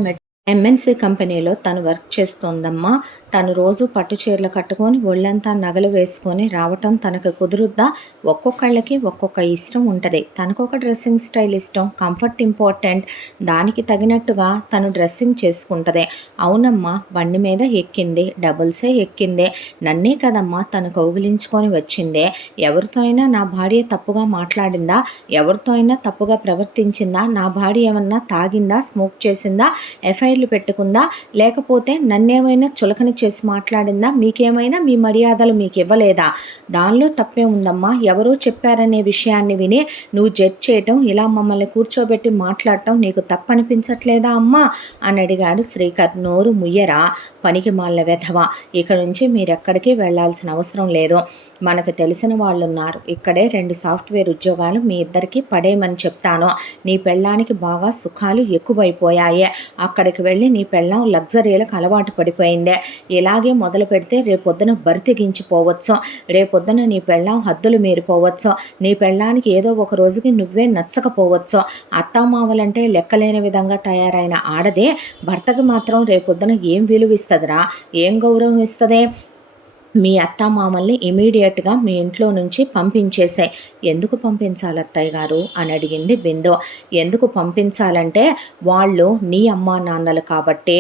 MNC కంపెనీలో తను వర్క్ చేస్తోందమ్మా. తను రోజు పట్టు చీరలు కట్టుకొని ఒళ్ళంతా నగలు వేసుకొని రావటం తనకు కుదురుద్దా? ఒక్కొక్కళ్ళకి ఒక్కొక్క ఇష్టం ఉంటుంది. తనకొక డ్రెస్సింగ్ స్టైల్ ఇష్టం, కంఫర్ట్ ఇంపార్టెంట్. దానికి తగినట్టుగా తను డ్రెస్సింగ్ చేసుకుంటుంది. అవునమ్మా, బండి మీద ఎక్కింది, డబుల్సే ఎక్కిందే. నన్నే కదమ్మా తను కౌగిలించుకొని వచ్చిందే. ఎవరితో అయినా నా భార్య తప్పుగా మాట్లాడిందా? ఎవరితో అయినా తప్పుగా ప్రవర్తించిందా? నా భార్య ఏమన్నా తాగిందా, స్మోక్ చేసిందా, ఎఫ్ఐఆర్లు పెట్టుకుందా, లేకపోతే నన్నేమైనా చులకని చేసి మాట్లాడిందా? మీకేమైనా మీ మర్యాదలు మీకు ఇవ్వలేదా? దానిలో తప్పే ఉందమ్మా. ఎవరో చెప్పారనే విషయాన్ని విని నువ్వు జడ్జ్ చేయటం, ఇలా మమ్మల్ని కూర్చోబెట్టి మాట్లాడటం నీకు తప్పనిపించట్లేదా అమ్మా అని అడిగాడు శ్రీకర్. నోరు ముయ్యరా పనికి మాల వెధవ, ఇక నుంచి మీరెక్కడికి వెళ్లాల్సిన అవసరం లేదు. మనకు తెలిసిన వాళ్ళు ఉన్నారు ఇక్కడే. 2 సాఫ్ట్వేర్ ఉద్యోగాలు మీ ఇద్దరికి పడేయమని చెప్తాను. నీ పెళ్ళానికి బాగా సుఖాలు ఎక్కువైపోయాయి. అక్కడికి వెళ్ళి నీ పెళ్ళాం లగ్జరీలకు అలవాటు పడిపోయిందే. ఇలాగే మొదలు పెడితే రేపొద్దున బరితెగించిపోవచ్చు. రేపొద్దున నీ పెళ్ళాం హద్దులు మీరిపోవచ్చు. నీ పెళ్ళానికి ఏదో ఒక రోజుకి నువ్వే నచ్చకపోవచ్చు. అత్తామావలంటే లెక్కలేని విధంగా తయారైన ఆడదే భర్తకి మాత్రం రేపొద్దున ఏం విలువ ఇస్తుందిరా, ఏం గౌరవం ఇస్తుంది? మీ అత్తామామల్ని ఇమీడియట్గా మీ ఇంట్లో నుంచి పంపించేసాయి. ఎందుకు పంపించాలి అత్తయ్య గారు అని అడిగింది బిందు. ఎందుకు పంపించాలంటే వాళ్ళు నీ అమ్మా నాన్నలు కాబట్టి.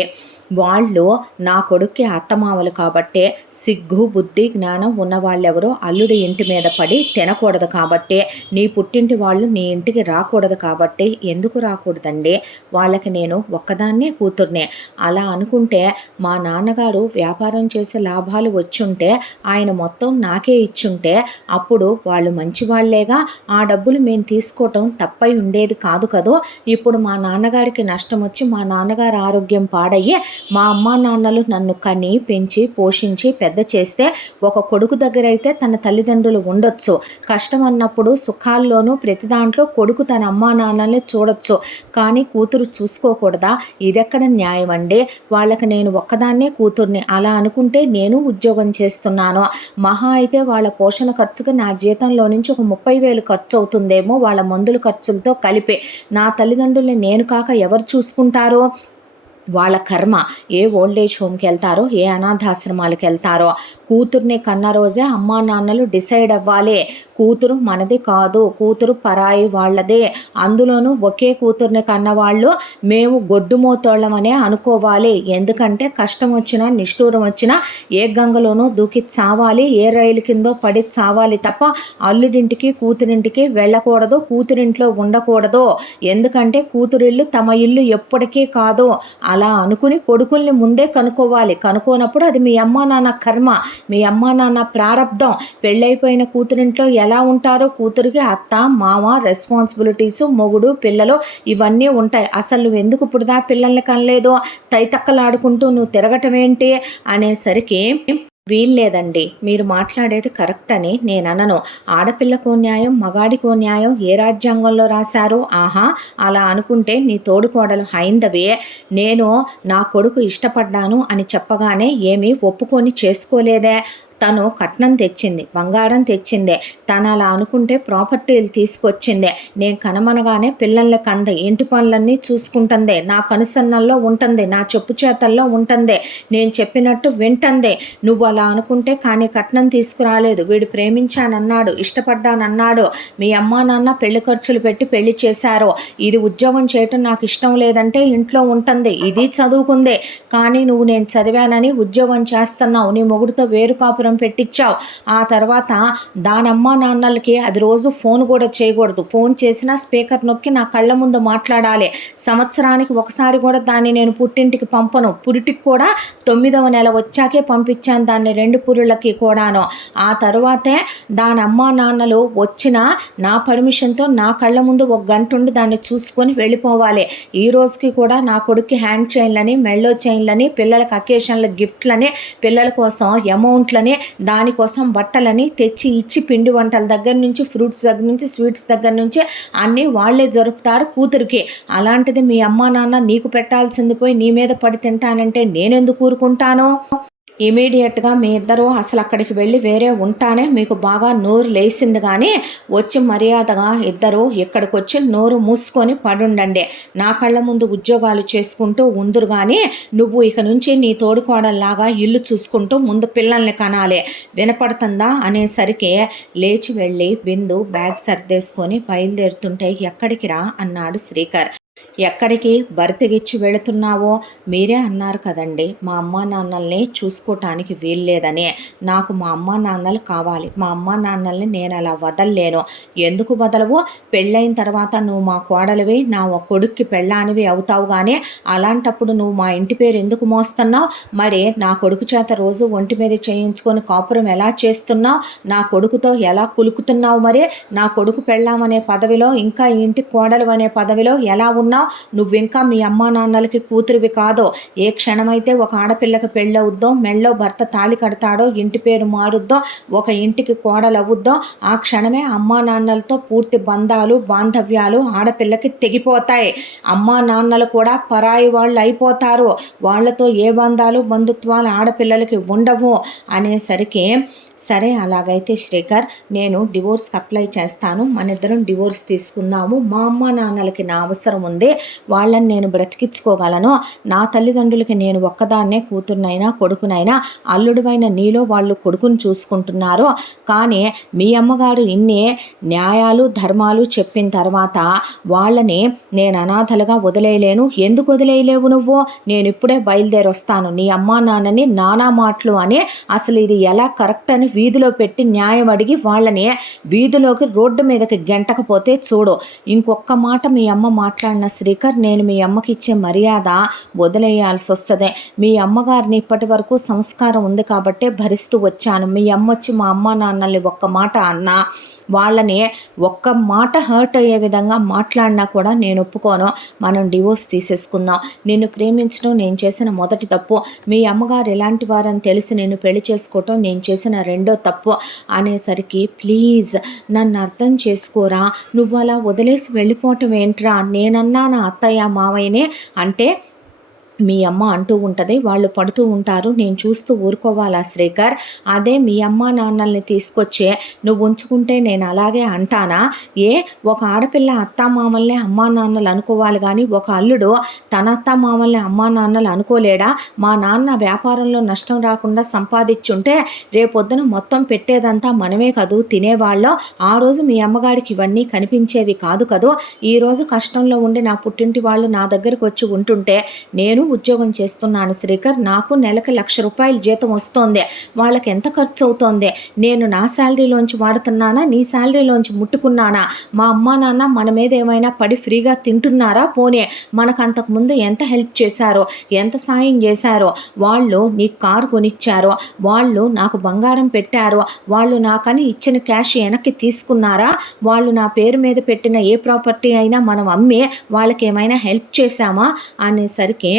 వాళ్ళు నా కొడుక్కి అత్తమామలు కాబట్టే, సిగ్గు బుద్ధి జ్ఞానం ఉన్నవాళ్ళెవరో అల్లుడి ఇంటి మీద పడి తినకూడదు కాబట్టే, నీ పుట్టింటి వాళ్ళు నీ ఇంటికి రాకూడదు కాబట్టి. ఎందుకు రాకూడదండి? వాళ్ళకి నేను ఒక్కదాన్నే కూతుర్నే. అలా అనుకుంటే మా నాన్నగారు వ్యాపారం చేసే లాభాలు వచ్చుంటే ఆయన మొత్తం నాకే ఇచ్చుంటే అప్పుడు వాళ్ళు మంచివాళ్లేగా, ఆ డబ్బులు మేము తీసుకోవటం తప్పై ఉండేది కాదు కదో. ఇప్పుడు మా నాన్నగారికి నష్టం వచ్చి మా నాన్నగారి ఆరోగ్యం పాడయ్యి మా అమ్మా నాన్నలు నన్ను కని పెంచి పోషించి పెద్ద చేస్తే ఒక కొడుకు దగ్గర అయితే తన తల్లిదండ్రులు ఉండొచ్చు, కష్టం అన్నప్పుడు సుఖాల్లోనూ ప్రతి దాంట్లో కొడుకు తన అమ్మా నాన్నల్ని చూడొచ్చు, కానీ కూతురు చూసుకోకూడదా? ఇదెక్కడ న్యాయం అండి? వాళ్ళకి నేను ఒక్కదాన్నే కూతుర్ని. అలా అనుకుంటే నేను ఉద్యోగం చేస్తున్నాను, మహా అయితే వాళ్ళ పోషణ ఖర్చుకు నా జీతంలో నుంచి ఒక 30,000 ఖర్చు అవుతుందేమో వాళ్ళ మందుల ఖర్చులతో కలిపి. నా తల్లిదండ్రుల్ని నేను కాక ఎవరు చూసుకుంటారో? వాళ్ళ కర్మ. ఏ ఓల్డేజ్ హోమ్కి వెళ్తారో, ఏ అనాథాశ్రమాలకు వెళ్తారో. కూతుర్ని కన్న రోజే అమ్మా నాన్నలు డిసైడ్ అవ్వాలి, కూతురు మనది కాదు, కూతురు పరాయి వాళ్ళదే. అందులోనూ ఒకే కూతుర్ని కన్నవాళ్ళు మేము గొడ్డుమోతోళ్ళమనే అనుకోవాలి. ఎందుకంటే కష్టం వచ్చినా నిష్ఠూరం వచ్చినా ఏ గంగలోనూ దూకి చావాలి, ఏ రైలు కిందో పడి చావాలి తప్ప అల్లుడింటికి కూతురింటికి వెళ్ళకూడదు, కూతురింట్లో ఉండకూడదు. ఎందుకంటే కూతురిల్లు తమ ఇల్లు ఎప్పటికీ కాదు. అలా అనుకుని కొడుకుల్ని ముందే కనుక్కోవాలి. కనుక్కోనప్పుడు అది మీ అమ్మా నాన్న కర్మ, మీ అమ్మా నాన్న ప్రారంధం. పెళ్ళైపోయిన కూతురింట్లో ఎలా ఉంటారో, కూతురికి అత్త మామ రెస్పాన్సిబిలిటీసు, మొగుడు పిల్లలు ఇవన్నీ ఉంటాయి. అసలు నువ్వు ఎందుకు ఇప్పుడుదా పిల్లల్ని కనలేదు, తైతక్కలాడుకుంటూ నువ్వు తిరగటం ఏంటి అనేసరికి వీల్లేదండి, మీరు మాట్లాడేది కరెక్ట్ అని నేను అనను. ఆడపిల్లకో న్యాయం, మగాడికో న్యాయం ఏ రాజ్యాంగంలో రాశారు? ఆహా, అలా అనుకుంటే నీ తోడుకోడలు హైందవే. నేను నా కొడుకు ఇష్టపడ్డాను అని చెప్పగానే ఏమీ ఒప్పుకొని చేసుకోలేదే. తను కట్నం తెచ్చింది, బంగారం తెచ్చిందే, తను అలా అనుకుంటే ప్రాపర్టీలు తీసుకొచ్చిందే. నేను కనమనగానే పిల్లల్ని కంది, ఇంటి పనులన్నీ చూసుకుంటుందే, నా కనుసన్నల్లో ఉంటుంది, నా చెప్పు చేతల్లో ఉంటుంది, నేను చెప్పినట్టు వింటుందే. నువ్వు అలా అనుకుంటే కానీ కట్నం తీసుకురాలేదు, వీడు ప్రేమించానన్నాడు, ఇష్టపడ్డానన్నాడు, మీ అమ్మా నాన్న పెళ్లి ఖర్చులు పెట్టి పెళ్లి చేశారు, ఇది ఉద్యోగం చేయటం నాకు ఇష్టం లేదంటే ఇంట్లో ఉంటుంది, ఇది చదువుకుందే. కానీ నువ్వు నేను చదివానని ఉద్యోగం చేస్తున్నావు, నీ మొగుడితో వేరు కాపురం పెట్టించావు. ఆ తర్వాత దానమ్మా నాన్నలకి అది రోజు ఫోన్ కూడా చేయకూడదు, ఫోన్ చేసినా స్పీకర్ నొక్కి నా కళ్ళ ముందు మాట్లాడాలి. సంవత్సరానికి ఒకసారి కూడా దాన్ని నేను పుట్టింటికి పంపను. పురిటికి కూడా 9వ నెల వచ్చాకే పంపించాను దాన్ని, 2 పురుళ్ళకి కూడాను. ఆ తరువాతే దాని అమ్మా నాన్నలు వచ్చిన నా పర్మిషన్తో నా కళ్ళ ముందు 1 గంట ఉండి దాన్ని చూసుకొని వెళ్ళిపోవాలి. ఈ రోజుకి కూడా నా కొడుక్కి హ్యాండ్ చైన్లని, మెళ్ళో చైన్లని, పిల్లలకి అకేషన్ల గిఫ్ట్లని, పిల్లల కోసం అమౌంట్లని, దానికోసం బట్టలని తెచ్చి ఇచ్చి, పిండి వంటల దగ్గర నుంచి, ఫ్రూట్స్ దగ్గర నుంచి, స్వీట్స్ దగ్గర నుంచి అన్నీ వాళ్ళే జరుపుతారు కూతురికి. అలాంటిది మీ అమ్మా నాన్న నీకు పెట్టాల్సింది పోయి నీ మీద పడి తింటానంటే నేనెందుకు ఊరుకుంటాను? ఇమీడియట్గా మీ ఇద్దరు అసలు అక్కడికి వెళ్ళి వేరే ఉంటానే మీకు బాగా నోరు లేసింది, కానీ వచ్చి మర్యాదగా ఇద్దరు ఇక్కడికి వచ్చి నోరు మూసుకొని పడుండండి. నా కళ్ళ ముందు ఉద్యోగాలు చేసుకుంటూ ఉందురు, కానీ నువ్వు ఇక నుంచి నీ తోడుకోడల్లాగా ఇల్లు చూసుకుంటూ ముందు పిల్లల్ని కనాలి, వినపడుతుందా అనేసరికి లేచి వెళ్ళి బిందు బ్యాగ్ సర్దేసుకొని బయలుదేరుతుంటే ఎక్కడికి రా అన్నాడు శ్రీకర్. ఎక్కడికి బరితెగిచ్చి వెళుతున్నావో? మీరే అన్నారు కదండి మా అమ్మా నాన్నల్ని చూసుకోవటానికి వీల్లేదని. నాకు మా అమ్మా నాన్నలు కావాలి, మా అమ్మా నాన్నల్ని నేను అలా వదలలేను. ఎందుకు వదలవు? పెళ్ళైన తర్వాత నువ్వు మా కోడలివి, నా కొడుక్కి పెళ్ళానివి అవుతావు, కానీ అలాంటప్పుడు నువ్వు మా ఇంటి పేరు ఎందుకు మోస్తున్నావు? మరి నా కొడుకు చేత రోజు ఒంటి మీద చేయించుకొని కాపురం ఎలా చేస్తున్నావు? నా కొడుకుతో ఎలా కులుకుతున్నావు? మరి నా కొడుకు పెళ్ళామనే పదవిలో, ఇంకా ఇంటి కోడలు అనే పదవిలో ఎలా ఉన్నావు? నువ్వింకా మీ అమ్మా నాన్నలకి కూతురివి కాదో. ఏ క్షణమైతే ఒక ఆడపిల్లకి పెళ్ళవుద్దో, మెళ్ళో భర్త తాళి కడతాడో, ఇంటి పేరు మారుద్దో, ఒక ఇంటికి కోడలవుద్దో, ఆ క్షణమే అమ్మా నాన్నలతో పూర్తి బంధాలు బాంధవ్యాలు ఆడపిల్లకి తెగిపోతాయి. అమ్మా నాన్నలు కూడా పరాయి వాళ్ళు అయిపోతారు, వాళ్ళతో ఏ బంధాలు బంధుత్వాలు ఆడపిల్లలకి ఉండవు అనేసరికి సరే అలాగైతే శ్రీకర్, నేను డివోర్స్కి అప్లై చేస్తాను, మన ఇద్దరం డివోర్స్ తీసుకుందాము, మా అమ్మ నాన్నలకి నా అవసరం ఉంది, వాళ్ళని నేను బ్రతికించుకోగలను, నా తల్లిదండ్రులకి నేను ఒక్కదాన్నే కూతుర్నైనా కొడుకునైనా, అల్లుడివైన నీలో వాళ్ళు కొడుకుని చూసుకుంటున్నారు, కానీ మీ అమ్మగారు ఇన్ని న్యాయాలు ధర్మాలు చెప్పిన తర్వాత వాళ్ళని నేను అనాథలుగా వదిలేయలేను. ఎందుకు వదిలేయలేవు నువ్వు? నేను ఇప్పుడే బయలుదేరి వస్తాను, నీ అమ్మా నాన్నని నానా మాటలు అని అసలు ఇది ఎలా కరెక్ట్ అని వీధిలో పెట్టి న్యాయం అడిగి వాళ్ళని వీధిలోకి రోడ్డు మీదకి గెంటకపోతే చూడు, ఇంకొక మాట మీ అమ్మ మాట్లాడిన శ్రీకర్, నేను మీ అమ్మకి ఇచ్చే మర్యాద వదిలేయాల్సి వస్తుంది. మీ అమ్మగారిని ఇప్పటి వరకు సంస్కారం ఉంది కాబట్టే భరిస్తూ వచ్చాను. మీ అమ్మ వచ్చి మా అమ్మ నాన్నల్ని ఒక్క మాట అన్నా, వాళ్ళని ఒక్క మాట హర్ట్ అయ్యే విధంగా మాట్లాడినా కూడా నేను ఒప్పుకోను. మనం డివోర్స్ తీసేసుకుందాం. నిన్ను ప్రేమించడం నేను చేసిన మొదటి తప్పు, మీ అమ్మగారు ఎలాంటి వారని తెలిసి నేను పెళ్లి చేసుకోవటం నేను చేసిన రెండో తప్పు అనేసరికి, ప్లీజ్ నన్ను అర్థం చేసుకోరా, నువ్వు అలా వదిలేసి వెళ్ళిపోవటం ఏంట్రా, నేనన్నా నా అత్తయ్య మావయ్యనే అంటే మీ అమ్మ అంటూ ఉంటుంది, వాళ్ళు పడుతూ ఉంటారు, నేను చూస్తూ ఊరుకోవాలా శ్రీకర్? అదే మీ అమ్మ నాన్నల్ని తీసుకొచ్చే నువ్వు ఉంచుకుంటే నేను అలాగే అంటానా? ఒక ఆడపిల్ల అత్తామామల్ని అమ్మా నాన్నలు అనుకోవాలి కానీ ఒక అల్లుడు తన అత్తామామల్ని అమ్మా నాన్నలు అనుకోలేడా? మా నాన్న వ్యాపారంలో నష్టం రాకుండా సంపాదించుంటే రేపొద్దున మొత్తం పెట్టేదంతా మనమే కదూ తినేవాళ్ళం. ఆ రోజు మీ అమ్మగారికి ఇవన్నీ కనిపించేవి కాదు కదూ. ఈరోజు కష్టంలో ఉండి నా పుట్టింటి వాళ్ళు నా దగ్గరకు వచ్చి ఉంటుంటే నేను ఉద్యోగం చేస్తున్నాను శ్రీకర్, నాకు నెలకు ₹1,00,000 జీతం వస్తోంది, వాళ్ళకి ఎంత ఖర్చు అవుతోంది? నేను నా శాలరీలోంచి వాడుతున్నానా, నీ శాలరీలోంచి ముట్టుకున్నానా? మా అమ్మా నాన్న మన మీద ఏమైనా పడి ఫ్రీగా తింటున్నారా? పోనీ మనకు అంతకుముందు ఎంత హెల్ప్ చేశారో, ఎంత సాయం చేశారో, వాళ్ళు నీకు కారు కొనిచ్చారో, వాళ్ళు నాకు బంగారం పెట్టారో, వాళ్ళు నాకని ఇచ్చిన క్యాష్ వెనక్కి తీసుకున్నారా? వాళ్ళు నా పేరు మీద పెట్టిన ఏ ప్రాపర్టీ అయినా మనం అమ్మి వాళ్ళకి ఏమైనా హెల్ప్ చేశామా అనేసరికి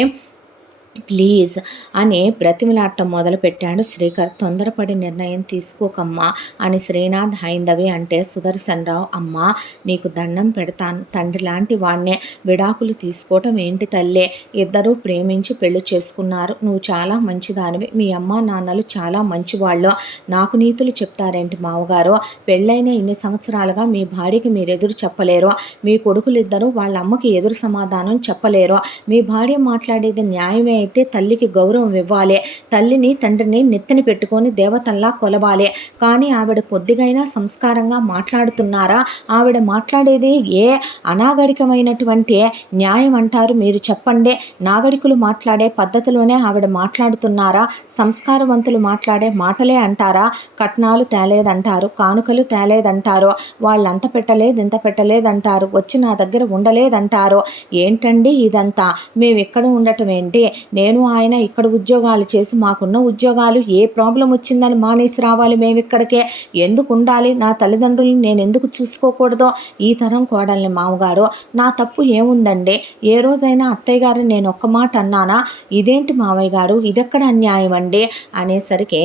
ప్లీజ్ అని బ్రతిమలాడటం మొదలుపెట్టాడు శ్రీకర్. తొందరపడి నిర్ణయం తీసుకోకమ్మా అని శ్రీనాథ్ హైందవి అంటే సుదర్శన్ రావు, అమ్మా నీకు దండం పెడతాను, తండ్రి లాంటి వాడినే విడాకులు తీసుకోవటం ఏంటి తల్లే, ఇద్దరూ ప్రేమించి పెళ్లి చేసుకున్నారు, నువ్వు చాలా మంచిదానివి, మీ అమ్మ నాన్నలు చాలా మంచివాళ్ళు, నాకు నీతులు చెప్తారేంటి మావగారు? పెళ్ళైన ఇన్ని సంవత్సరాలుగా మీ భార్యకి మీరు ఎదురు చెప్పలేరు, మీ కొడుకులిద్దరూ వాళ్ళ అమ్మకి ఎదురు సమాధానం చెప్పలేరు, మీ భార్య మాట్లాడేది న్యాయమే అయితే తల్లికి గౌరవం ఇవ్వాలి, తల్లిని తండ్రిని నెత్తిని పెట్టుకొని దేవతల్లా కొలవాలి, కానీ ఆవిడ కొద్దిగైనా సంస్కారంగా మాట్లాడుతున్నారా? ఆవిడ మాట్లాడేది ఏ అనాగరికమైనటువంటి న్యాయం అంటారు మీరు చెప్పండి? నాగరికులు మాట్లాడే పద్ధతిలోనే ఆవిడ మాట్లాడుతున్నారా? సంస్కారవంతులు మాట్లాడే మాటలే అంటారా? కట్నాలు తేలేదంటారు, కానుకలు తేలేదంటారు, వాళ్ళంత పెట్టలేదు ఇంత పెట్టలేదంటారు, వచ్చి నా దగ్గర ఉండలేదంటారు, ఏంటండి ఇదంతా? మేము ఇక్కడ ఉండటం ఏంటి? నేను ఆయన ఇక్కడ ఉద్యోగాలు చేసి మాకున్న ఉద్యోగాలు ఏ ప్రాబ్లం వచ్చిందని మానేసి రావాలి మేము ఇక్కడికే? ఎందుకు ఉండాలి? నా తల్లిదండ్రులను నేను ఎందుకు చూసుకోకూడదో? ఈ తరం కోడల్ని మామగారు, నా తప్పు ఏముందండి? ఏ రోజైనా అత్తయ్య గారు నేను ఒక్క మాట అన్నానా? ఇదేంటి మావయ్య గారు, ఇదెక్కడ అన్యాయం అండి అనేసరికి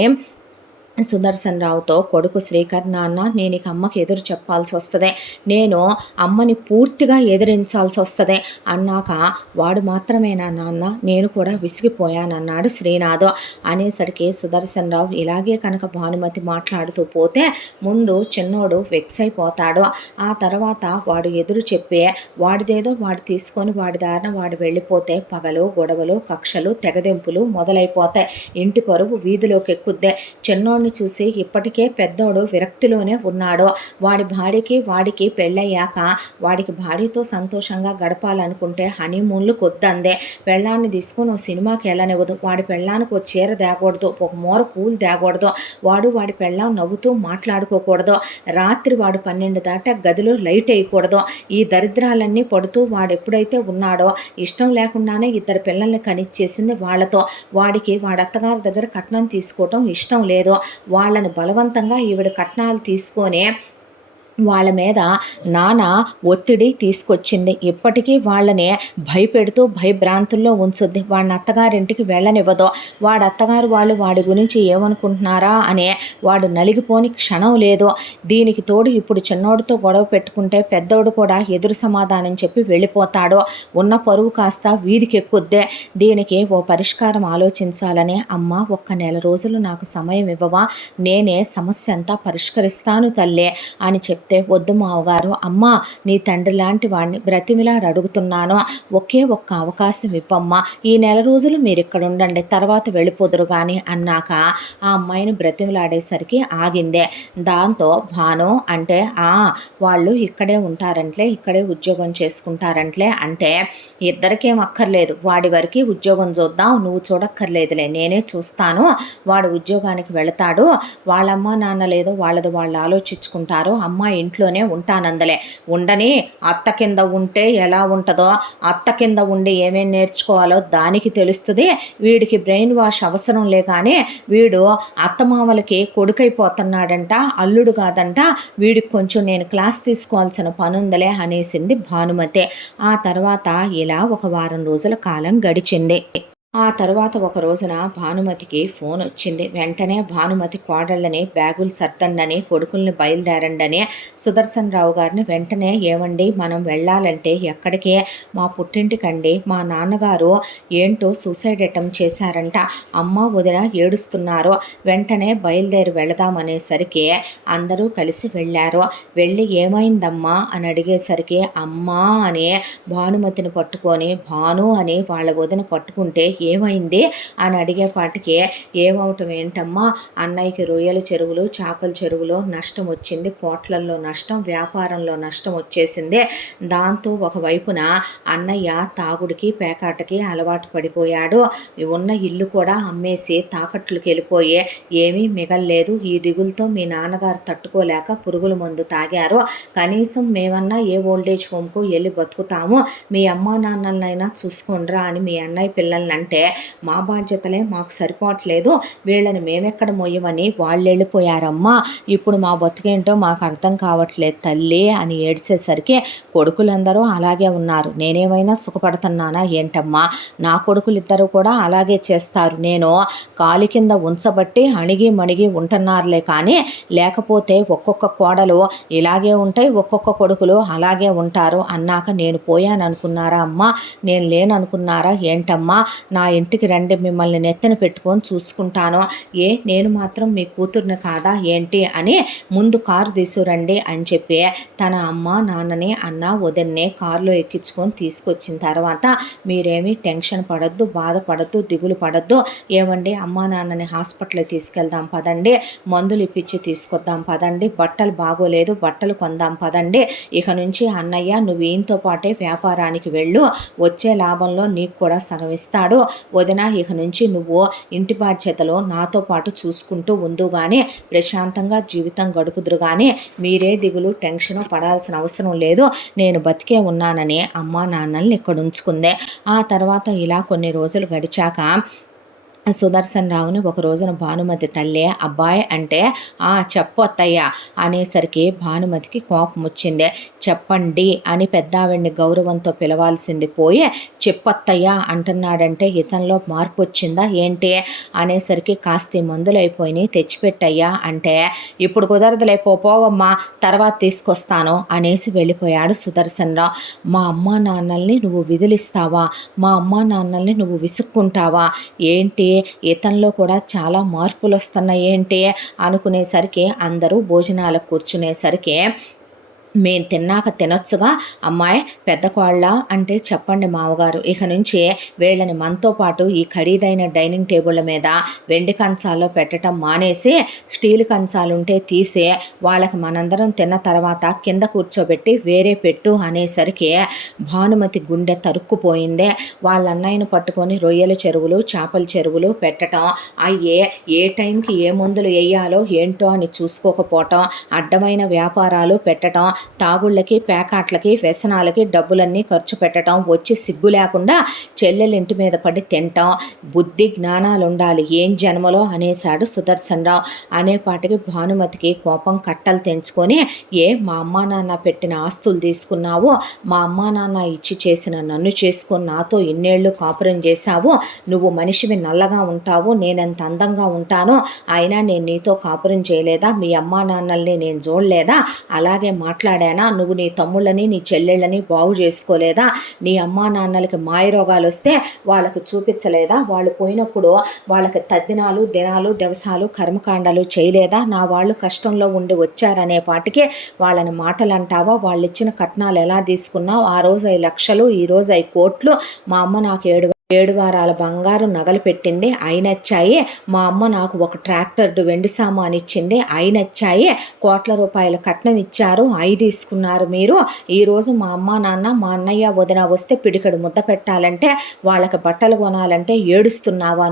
సుదర్శన్ రావుతో కొడుకు శ్రీకర్, నాన్న నేను ఇక అమ్మకి ఎదురు చెప్పాల్సి వస్తుంది, నేను అమ్మని పూర్తిగా ఎదిరించాల్సి వస్తుంది అన్నాక, వాడు మాత్రమేనా నాన్న, నేను కూడా విసిగిపోయానన్నాడు శ్రీనాథ్. అనేసరికి సుదర్శన్ రావు, ఇలాగే కనుక భానుమతి మాట్లాడుతూ పోతే ముందు చిన్నోడు వెక్స్ అయిపోతాడు, ఆ తర్వాత వాడు ఎదురు చెప్పి వాడిదేదో వాడు తీసుకొని వాడి దారిన వాడు వెళ్ళిపోతే పగలు గొడవలు కక్షలు తెగదెంపులు మొదలైపోతాయి, ఇంటి పరువు వీధిలోకి ఎక్కుద్దే. చిన్నోడు చూసి ఇప్పటికే పెద్దోడు విరక్తిలోనే ఉన్నాడు, వాడి భార్యకి వాడికి పెళ్ళయ్యాక వాడికి భార్యతో సంతోషంగా గడపాలనుకుంటే హనీమూన్లు కొద్దందే, పెళ్ళాన్ని తీసుకొని ఓ సినిమాకి వెళ్ళనివ్వదు, వాడి పెళ్ళానికి ఓ చీర తేకూడదు, ఒక మూర పూలు తేకూడదు, వాడి పెళ్ళాం నవ్వుతూ మాట్లాడుకోకూడదు, రాత్రి వాడు 12 దాటా గదిలో లైట్ వేయకూడదు, ఈ దరిద్రాలన్నీ పడుతూ వాడు ఎప్పుడైతే ఉన్నాడో ఇష్టం లేకుండానే ఇద్దరు పిల్లల్ని కనిచ్చేసింది వాళ్ళతో, వాడికి వాడి అత్తగారి దగ్గర కట్నం తీసుకోవటం ఇష్టం లేదు, వాళ్ళని బలవంతంగా ఈవిడ కట్నాలు తీసుకొని వాళ్ళ మీద నానా ఒత్తిడి తీసుకొచ్చింది. ఇప్పటికీ వాళ్ళని భయపెడుతూ భయభ్రాంతుల్లో ఉంచుద్ది. వాడిని అత్తగారింటికి వెళ్ళనివ్వదు. వాడు అత్తగారు వాళ్ళు వాడి గురించి ఏమనుకుంటున్నారా అనే వాడు నలిగిపోని క్షణం లేదు. దీనికి తోడు ఇప్పుడు చిన్నోడితో గొడవ పెట్టుకుంటే పెద్దోడు కూడా ఎదురు సమాధానం చెప్పి వెళ్ళిపోతాడు. ఉన్న పరువు కాస్త వీధికి ఎక్కుద్దే. దీనికి ఓ పరిష్కారం ఆలోచించాలని, అమ్మ ఒక్క నెల రోజులు నాకు సమయం ఇవ్వవా, నేనే సమస్య అంతా పరిష్కరిస్తాను తల్లే అని చెప్తే, వద్దు మావగారు, అమ్మ నీ తండ్రి లాంటి వాడిని బ్రతిమిలాడి అడుగుతున్నాను, ఒకే ఒక్క అవకాశం ఇవ్వమ్మా, ఈ నెల రోజులు మీరు ఇక్కడ ఉండండి, తర్వాత వెళ్ళిపోదురు కానీ అన్నాక ఆ అమ్మాయిని బ్రతిమిలాడేసరికి ఆగిందే. దాంతో భాను అంటే వాళ్ళు ఇక్కడే ఉంటారంట్లే, ఇక్కడే ఉద్యోగం చేసుకుంటారంట్లే అంటే, ఇద్దరికేం అక్కర్లేదు, వాడి వరకు ఉద్యోగం చూద్దాం, నువ్వు చూడక్కర్లేదులే, నేనే చూస్తాను, వాడు ఉద్యోగానికి వెళతాడు, వాళ్ళమ్మ నాన్న లేదో వాళ్ళది వాళ్ళు ఆలోచించుకుంటారు, అమ్మ ఇంట్లోనే ఉంటానందలే, ఉండని, అత్త కింద ఉంటే ఎలా ఉంటుందో, అత్త కింద ఉండి ఏమేం నేర్చుకోవాలో దానికి తెలుస్తుంది, వీడికి బ్రెయిన్ వాష్ అవసరం లేగానే వీడు అత్తమామలకి కొడుకైపోతున్నాడంట, అల్లుడు కాదంట, వీడికి కొంచెం నేను క్లాస్ తీసుకోవాల్సిన పనుందలే అనేసింది భానుమతి. ఆ తర్వాత ఇలా ఒక వారం రోజుల కాలం గడిచింది. ఆ తర్వాత ఒక రోజున భానుమతికి ఫోన్ వచ్చింది. వెంటనే భానుమతి కోడళ్ళని బ్యాగులు సర్దండని, కొడుకుల్ని బయలుదేరండని సుదర్శన్ రావు గారిని వెంటనే, ఏమండి మనం వెళ్ళాలంటే ఎక్కడికి, మా పుట్టింటికండి, మా నాన్నగారు ఏంటో సూసైడ్ అటెంప్ట్ చేశారంట, అమ్మ వదిన ఏడుస్తున్నారు, వెంటనే బయలుదేరి వెళదామనేసరికి అందరూ కలిసి వెళ్ళారు. వెళ్ళి ఏమైందమ్మా అని అడిగేసరికి, అమ్మా అని భానుమతిని పట్టుకొని భాను అని వాళ్ళ వదిన పట్టుకుంటే, ఏమైంది అని అడిగేపాటికి, ఏమవటం ఏంటమ్మా, అన్నయ్యకి రొయ్యల చెరువులు చేపల చెరువులో నష్టం వచ్చింది, కోట్లల్లో నష్టం, వ్యాపారంలో నష్టం వచ్చేసింది, దాంతో ఒకవైపున అన్నయ్య తాగుడికి పేకాటకి అలవాటు పడిపోయాడు, ఉన్న ఇల్లు కూడా అమ్మేసి తాకట్లుకి వెళ్ళిపోయి ఏమీ మిగల్లేదు, ఈ దిగులతో మీ నాన్నగారు తట్టుకోలేక పురుగుల మందు తాగారు, కనీసం మేమన్నా ఏ ఓల్డేజ్ హోమ్కు వెళ్ళి బతుకుతాము, మీ అమ్మా నాన్నలనైనా చూసుకోండిరా అని మీ అన్నయ్య పిల్లల్ని అంటే, మా బాధ్యతలే మాకు సరిపోవట్లేదు, వీళ్ళని మేమెక్కడ మొయ్యమని వాళ్ళు వెళ్ళిపోయారమ్మా, ఇప్పుడు మా బతుకేంటో మాకు అర్థం కావట్లేదు తల్లి అని ఏడ్చేసరికి, కొడుకులందరూ అలాగే ఉన్నారు, నేనేమైనా సుఖపడుతున్నానా ఏంటమ్మా, నా కొడుకులిద్దరూ కూడా అలాగే చేస్తారు, నేను కాలి కింద ఉంచబట్టి అణిగి మణిగి ఉంటున్నారులే కానీ, లేకపోతే ఒక్కొక్క కోడలు ఇలాగే ఉంటాయి, ఒక్కొక్క కొడుకులు అలాగే ఉంటారు అన్నాక నేను పోయాను అనుకున్నారా అమ్మా, నేను లేననుకున్నారా ఏంటమ్మా, నా ఇంటికి రండి, మిమ్మల్ని నెత్తిన పెట్టుకొని చూసుకుంటాను, నేను మాత్రం మీ కూతుర్ని కాదా ఏంటి అని ముందు కారు తీసుకురండి అని చెప్పి తన అమ్మ నాన్నని అన్న వదిన్నే కారులో ఎక్కించుకొని తీసుకొచ్చిన తర్వాత, మీరేమీ టెన్షన్ పడద్దు, బాధపడద్దు, దిగులు పడద్దు, ఏమండి అమ్మా నాన్నని హాస్పిటల్కి తీసుకెళ్దాం పదండి, మందులు ఇప్పించి తీసుకొద్దాం పదండి, బట్టలు బాగోలేదు బట్టలు కొందాం పదండి, ఇక నుంచి అన్నయ్య నువ్వు ఈయనతో పాటే వ్యాపారానికి వెళ్ళు, వచ్చే లాభంలో నీకు కూడా సగం ఇస్తాడు, వదిన ఇక నుంచి నువ్వు ఇంటి బాధ్యతలు నాతో పాటు చూసుకుంటూ ఉందు కానీ, ప్రశాంతంగా జీవితం గడుపుదురు కానీ, మీరే దిగులు టెన్షన్ పడాల్సిన అవసరం లేదు, నేను బతికే ఉన్నానని అమ్మా నాన్నల్ని ఇక్కడ ఉంచుకుందే. ఆ తర్వాత ఇలా కొన్ని రోజులు గడిచాక సుదర్శన్ రావుని ఒక రోజున భానుమతి తల్లి అబ్బాయి అంటే, చెప్పు అత్తయ్య అనేసరికి భానుమతికి కోపం వచ్చింది. చెప్పండి అని పెద్దావిడ్ని గౌరవంతో పిలవాల్సింది పోయి చెప్పత్తయ్య అంటున్నాడంటే ఇతనిలో మార్పు వచ్చిందా ఏంటి అనేసరికి, కాస్త మందులు అయిపోయినాయి తెచ్చిపెట్టయ్యా అంటే, ఇప్పుడు కుదరదులే పోవమ్మా తర్వాత తీసుకొస్తాను అనేసి వెళ్ళిపోయాడు సుదర్శన్ రావు. మా అమ్మా నాన్నల్ని నువ్వు విదిలిస్తావా, మా అమ్మా నాన్నల్ని నువ్వు విసుక్కుంటావా ఏంటి, ఇతనిలో కూడా చాలా మార్పులు వస్తున్నాయి ఏంటి అనుకునేసరికి, అందరూ భోజనాలకు కూర్చునేసరికి, మేము తిన్నాక తినొచ్చుగా అమ్మాయి, పెద్ద కోళ్ళ అంటే చెప్పండి మావగారు, ఇక నుంచి వీళ్ళని మనతో పాటు ఈ ఖరీదైన డైనింగ్ టేబుళ్ళ మీద వెండి కంచాల్లో పెట్టడం మానేసి స్టీల్ కంచాలుంటే తీసి వాళ్ళకి మనందరం తిన్న తర్వాత కింద కూర్చోబెట్టి వేరే పెట్టు అనేసరికి భానుమతి గుండె తరుక్కుపోయిందే. వాళ్ళ అన్నయ్యను పట్టుకొని రొయ్యల చెరువులు చేపల చెరువులు పెట్టడం, అయ్యే ఏ టైంకి ఏ మందులు వేయాలో ఏంటో అని చూసుకోకపోవటం, అడ్డమైన వ్యాపారాలు పెట్టడం, తాగుళ్ళకి పేకాట్లకి వ్యసనాలకి డబ్బులన్నీ ఖర్చు పెట్టడం, వచ్చి సిగ్గు లేకుండా చెల్లెలు ఇంటి మీద పడి తింటాం, బుద్ధి జ్ఞానాలు ఉండాలి ఏం జన్మలో అనేశాడు సుదర్శన్ రావు. అనేపాటికి భానుమతికి కోపం కట్టలు తెంచుకొని, మా అమ్మా నాన్న పెట్టిన ఆస్తులు తీసుకున్నావు, మా అమ్మా నాన్న ఇచ్చి చేసిన నన్ను చేసుకొని నాతో ఇన్నేళ్ళు కాపురం చేశావు, నువ్వు మనిషివి నల్లగా ఉంటావు, నేనెంత అందంగా ఉంటానో అయినా నేను నీతో కాపురం చేయలేదా, మీ అమ్మా నాన్నల్ని నేను చూడలేదా, అలాగే మాట్లాడానా, నువ్వు నీ తమ్ముళ్ళని నీ చెల్లెళ్ళని బాగు చేసుకోలేదా, నీ అమ్మా నాన్నలకి మాయరోగాలు వస్తే వాళ్ళకు చూపించలేదా, వాళ్ళు పోయినప్పుడు వాళ్ళకి తద్దినాలు దినాలు దివసాలు కర్మకాండాలు చేయలేదా, నా వాళ్ళు కష్టంలో ఉండి వచ్చారనే పాటికి వాళ్ళని మాటలు అంటావా, వాళ్ళు ఇచ్చిన కట్నాలు ఎలా తీసుకున్నావు, ఆ రోజు 5 లక్షలు ఈ రోజు 5 కోట్లు, మా అమ్మ నాకు 7 వారాల బంగారు నగలు పెట్టింది అయి నచ్చాయి, మా అమ్మ నాకు ఒక ట్రాక్టర్ వెండి సామాన్ ఇచ్చింది అయి నచ్చాయి, కోట్ల రూపాయల కట్నం ఇచ్చారు అయి తీసుకున్నారు మీరు, ఈరోజు మా అమ్మ నాన్న మా అన్నయ్య వదిన వస్తే పిడికడు ముద్ద పెట్టాలంటే వాళ్ళకి బట్టలు కొనాలంటే ఏడుస్తున్నావా,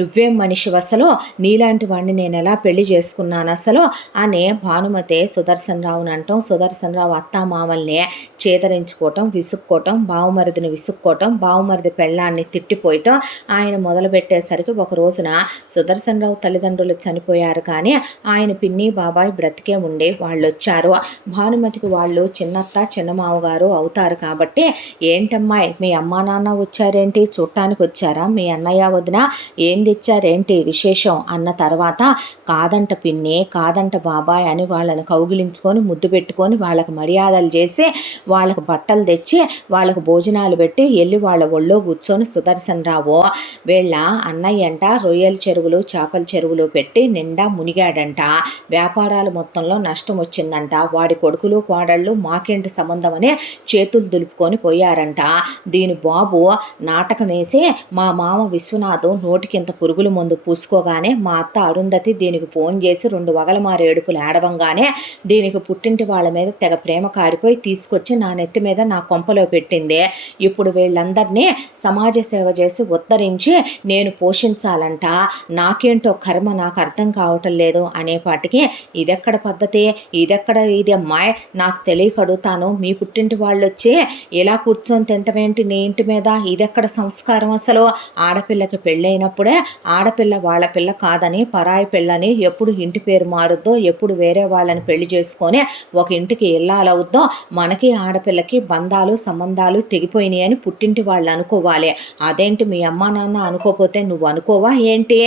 నువ్వేం మనిషి అసలు, నీలాంటి వాడిని నేను ఎలా పెళ్లి చేసుకున్నాను అసలు అని భానుమతి సుదర్శన్ రావుని అంటాం. సుదర్శన్ రావు అత్తామామల్ని చేదరించుకోవటం, విసుక్కోవటం, బావుమరిదిని విసుక్కోవటం, బావుమరిది పెళ్ళాన్ని తిట్టిపోయటం ఆయన మొదలుపెట్టేసరికి ఒక రోజున సుదర్శన్ రావు తల్లిదండ్రులు చనిపోయారు, కానీ ఆయన పిన్ని బాబాయ్ బ్రతికే ఉండి వాళ్ళు వచ్చారు. భానుమతికి వాళ్ళు చిన్నత్త చిన్నమావగారు అవుతారు కాబట్టి, ఏంటమ్మాయి మీ అమ్మా నాన్న వచ్చారేంటి, చూడటానికి వచ్చారా, మీ అన్నయ్య వదిన ఏం తెచ్చారేంటి విశేషం అన్న తర్వాత, కాదంట పిన్ని కాదంట బాబాయ్ అని వాళ్ళని కౌగిలించుకొని ముద్దు పెట్టుకొని వాళ్ళకి మర్యాదలు చేసి వాళ్ళకు బట్టలు తెచ్చి వాళ్ళకు భోజనాలు పెట్టి వెళ్ళి వాళ్ళ ఒళ్ళో కూర్చొని సుదర్శన్ రావు వీళ్ళ అన్నయ్యంట రొయ్యల చెరువులు చేపల చెరువులు పెట్టి నిండా మునిగాడంట, వ్యాపారాలు మొత్తంలో నష్టం వచ్చిందంట, వాడి కొడుకులు కోడళ్ళు మాకేంటి సంబంధం అని చేతులు దులుపుకొని పోయారంట. దీని బాబు నాటకం వేసి మా మామ విశ్వనాథ్ నోటికింత పురుగుల మందు పూసుకోగానే మా అత్త అరుంధతి దీనికి ఫోన్ చేసి 2 వగలమారు ఏడుపులు ఏడవంగానే దీనికి పుట్టింటి వాళ్ళ మీద తెగ ప్రేమ కారిపోయి తీసుకొచ్చి నా నెత్తి మీద నా కొంపలో పెట్టింది. ఇప్పుడు వీళ్ళందరినీ సమాజ సేవ చేసి ఉద్ధరించి నేను పోషించాలంట, నాకేంటో కర్మ నాకు అర్థం కావటం లేదు అనేపాటికి, ఇదెక్కడ పద్ధతి, ఇది అమ్మాయి నాకు తెలియక అడుగుతాను, మీ పుట్టింటి వాళ్ళు వచ్చి ఇలా కూర్చొని తింటమేంటి నీ ఇంటి మీద, ఇదెక్కడ సంస్కారం అసలు, ఆడపిల్లకి పెళ్ళైనప్పుడే ఆడపిల్ల వాళ్ళ పిల్ల కాదని పరాయి పిల్లని ఎప్పుడు ఇంటి పేరు మారుద్దో, ఎప్పుడు వేరే వాళ్ళని పెళ్లి చేసుకొని ఒక ఇంటికి ఇల్లాలవుద్దో, మనకి ఆడపిల్లకి బంధాలు సంబంధాలు తెగిపోయినాయి అని పుట్టింటి వాళ్ళు అనుకోవాలి, అదేంటి మీ అమ్మా నాన్న అనుకోపోతే నువ్వు అనుకోవా ఏంటి,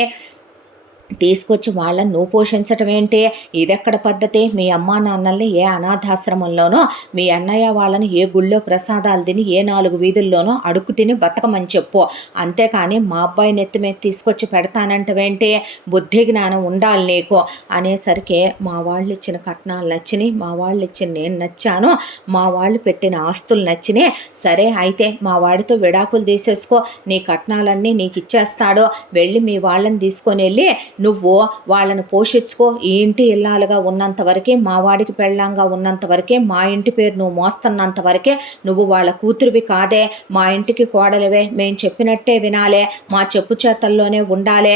తీసుకొచ్చి వాళ్ళని నువ్వు పోషించటం ఏంటి, ఇదెక్కడ పద్ధతి, మీ అమ్మా నాన్నల్ని ఏ అనాథాశ్రమంలోనో మీ అన్నయ్య వాళ్ళని ఏ గుళ్ళో ప్రసాదాలు తిని ఏ 4 వీధుల్లోనో అడుక్కు తిని బతకమని చెప్పు, అంతేకాని మా అబ్బాయి నెత్తి మీద తీసుకొచ్చి పెడతానంటవేంటి, బుద్ధి జ్ఞానం ఉండాలి నీకు అనేసరికి మా వాళ్ళు ఇచ్చిన కట్నాలు నచ్చినాయి, మా వాళ్ళు ఇచ్చిన నేను నచ్చాను, మా వాళ్ళు పెట్టిన ఆస్తులు నచ్చినాయి, సరే అయితే మా వాడితో విడాకులు తీసేసుకో, నీ కట్నాలన్నీ నీకు ఇచ్చేస్తాడు, వెళ్ళి మీ వాళ్ళని తీసుకొని వెళ్ళి నువ్వు వాళ్ళను పోషించుకో, ఈ ఇంటి ఇల్లాలుగా ఉన్నంత వరకే, మా వాడికి పెళ్ళంగా ఉన్నంత వరకే, మా ఇంటి పేరు నువ్వు మోస్తున్నంత వరకే నువ్వు వాళ్ళ కూతురివి కాదే, మా ఇంటికి కోడలివే, మేము చెప్పినట్టే వినాలే, మా చెప్పు చేతల్లోనే ఉండాలే,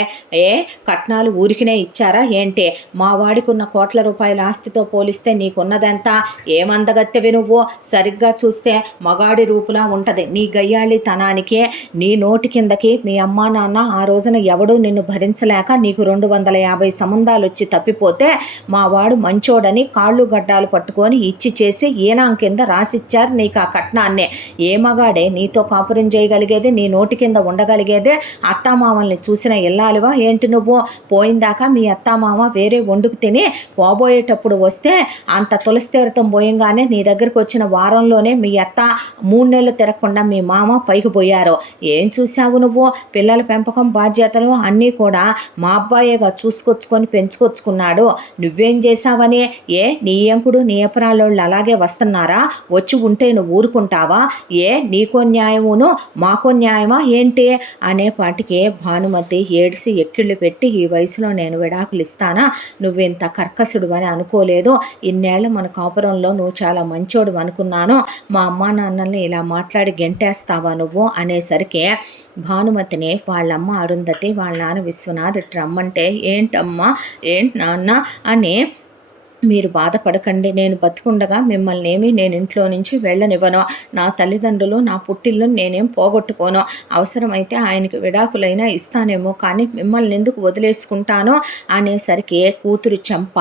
కట్నాలు ఊరికినే ఇచ్చారా ఏంటి, మా వాడికి ఉన్న కోట్ల రూపాయల ఆస్తితో పోలిస్తే నీకున్నదంతా ఏమందగత్తెవి నువ్వు, సరిగ్గా చూస్తే మగాడి రూపులా ఉంటది నీ గయ్యాళితనానికే, నీ నోటి కిందకి మీ అమ్మా నాన్న ఆ రోజున ఎవడూ నిన్ను భరించలేక నీకు 250 సంబంధాలు వచ్చి తప్పిపోతే మా వాడు మంచోడని కాళ్ళు గడ్డాలు పట్టుకొని ఇచ్చి చేసి ఈనాం కింద రాసిచ్చారు నీకు ఆ కట్నాన్నే, ఏ మగాడే నీతో కాపురం చేయగలిగేదే, నీ నోటి కింద ఉండగలిగేదే, అత్తామామల్ని చూసిన ఇల్లాలివా ఏంటి నువ్వు, పోయిందాకా మీ అత్తామామ వేరే వండుకు తిని పోబోయేటప్పుడు వస్తే అంత తులసి తీర్థం పోయంగానే నీ దగ్గరికి వచ్చిన వారంలోనే మీ అత్త 3 నెలలు తిరగకుండా మీ మామ పైకి పోయారు, ఏం చూసావు నువ్వు, పిల్లల పెంపకం బాధ్యతలు అన్నీ కూడా మా అబ్బాయిగా చూసుకొచ్చుకొని పెంచుకొచ్చుకున్నాడు, నువ్వేం చేశావని, నీ ఎంకుడు నీ ఎపరాలోళ్ళు అలాగే వస్తున్నారా, వచ్చి ఉంటే నువ్వు ఊరుకుంటావా, నీకో న్యాయమును మాకో న్యాయమా ఏంటి అనేపాటికి భానుమతి ఏడిసి ఎక్కిళ్ళు పెట్టి, ఈ వయసులో నేను విడాకులు ఇస్తానా, నువ్వెంత కర్కసుడు అని అనుకోలేదు, ఇన్నేళ్ల మన కాపురంలో నువ్వు చాలా మంచోడు అనుకున్నాను, మా అమ్మా నాన్నల్ని ఇలా మాట్లాడి గెంటేస్తావా నువ్వు అనేసరికి భానుమతిని వాళ్ళమ్మ అరుంధతి వాళ్ళ నాన్న విశ్వనాథ్ రమ్మంటే, ఏంటమ్మా ఏంటి నాన్న అని మీరు బాధపడకండి. నేను బతికుండగా మిమ్మల్నేమి నేను ఇంట్లో నుంచి వెళ్ళనివ్వను. నా తల్లిదండ్రులు, నా పుట్టిల్లుని నేనేం పోగొట్టుకోను. అవసరమైతే ఆయనకి విడాకులైనా ఇస్తానేమో కానీ మిమ్మల్నెందుకు వదిలేసుకుంటాను అనేసరికి కూతురు చెంప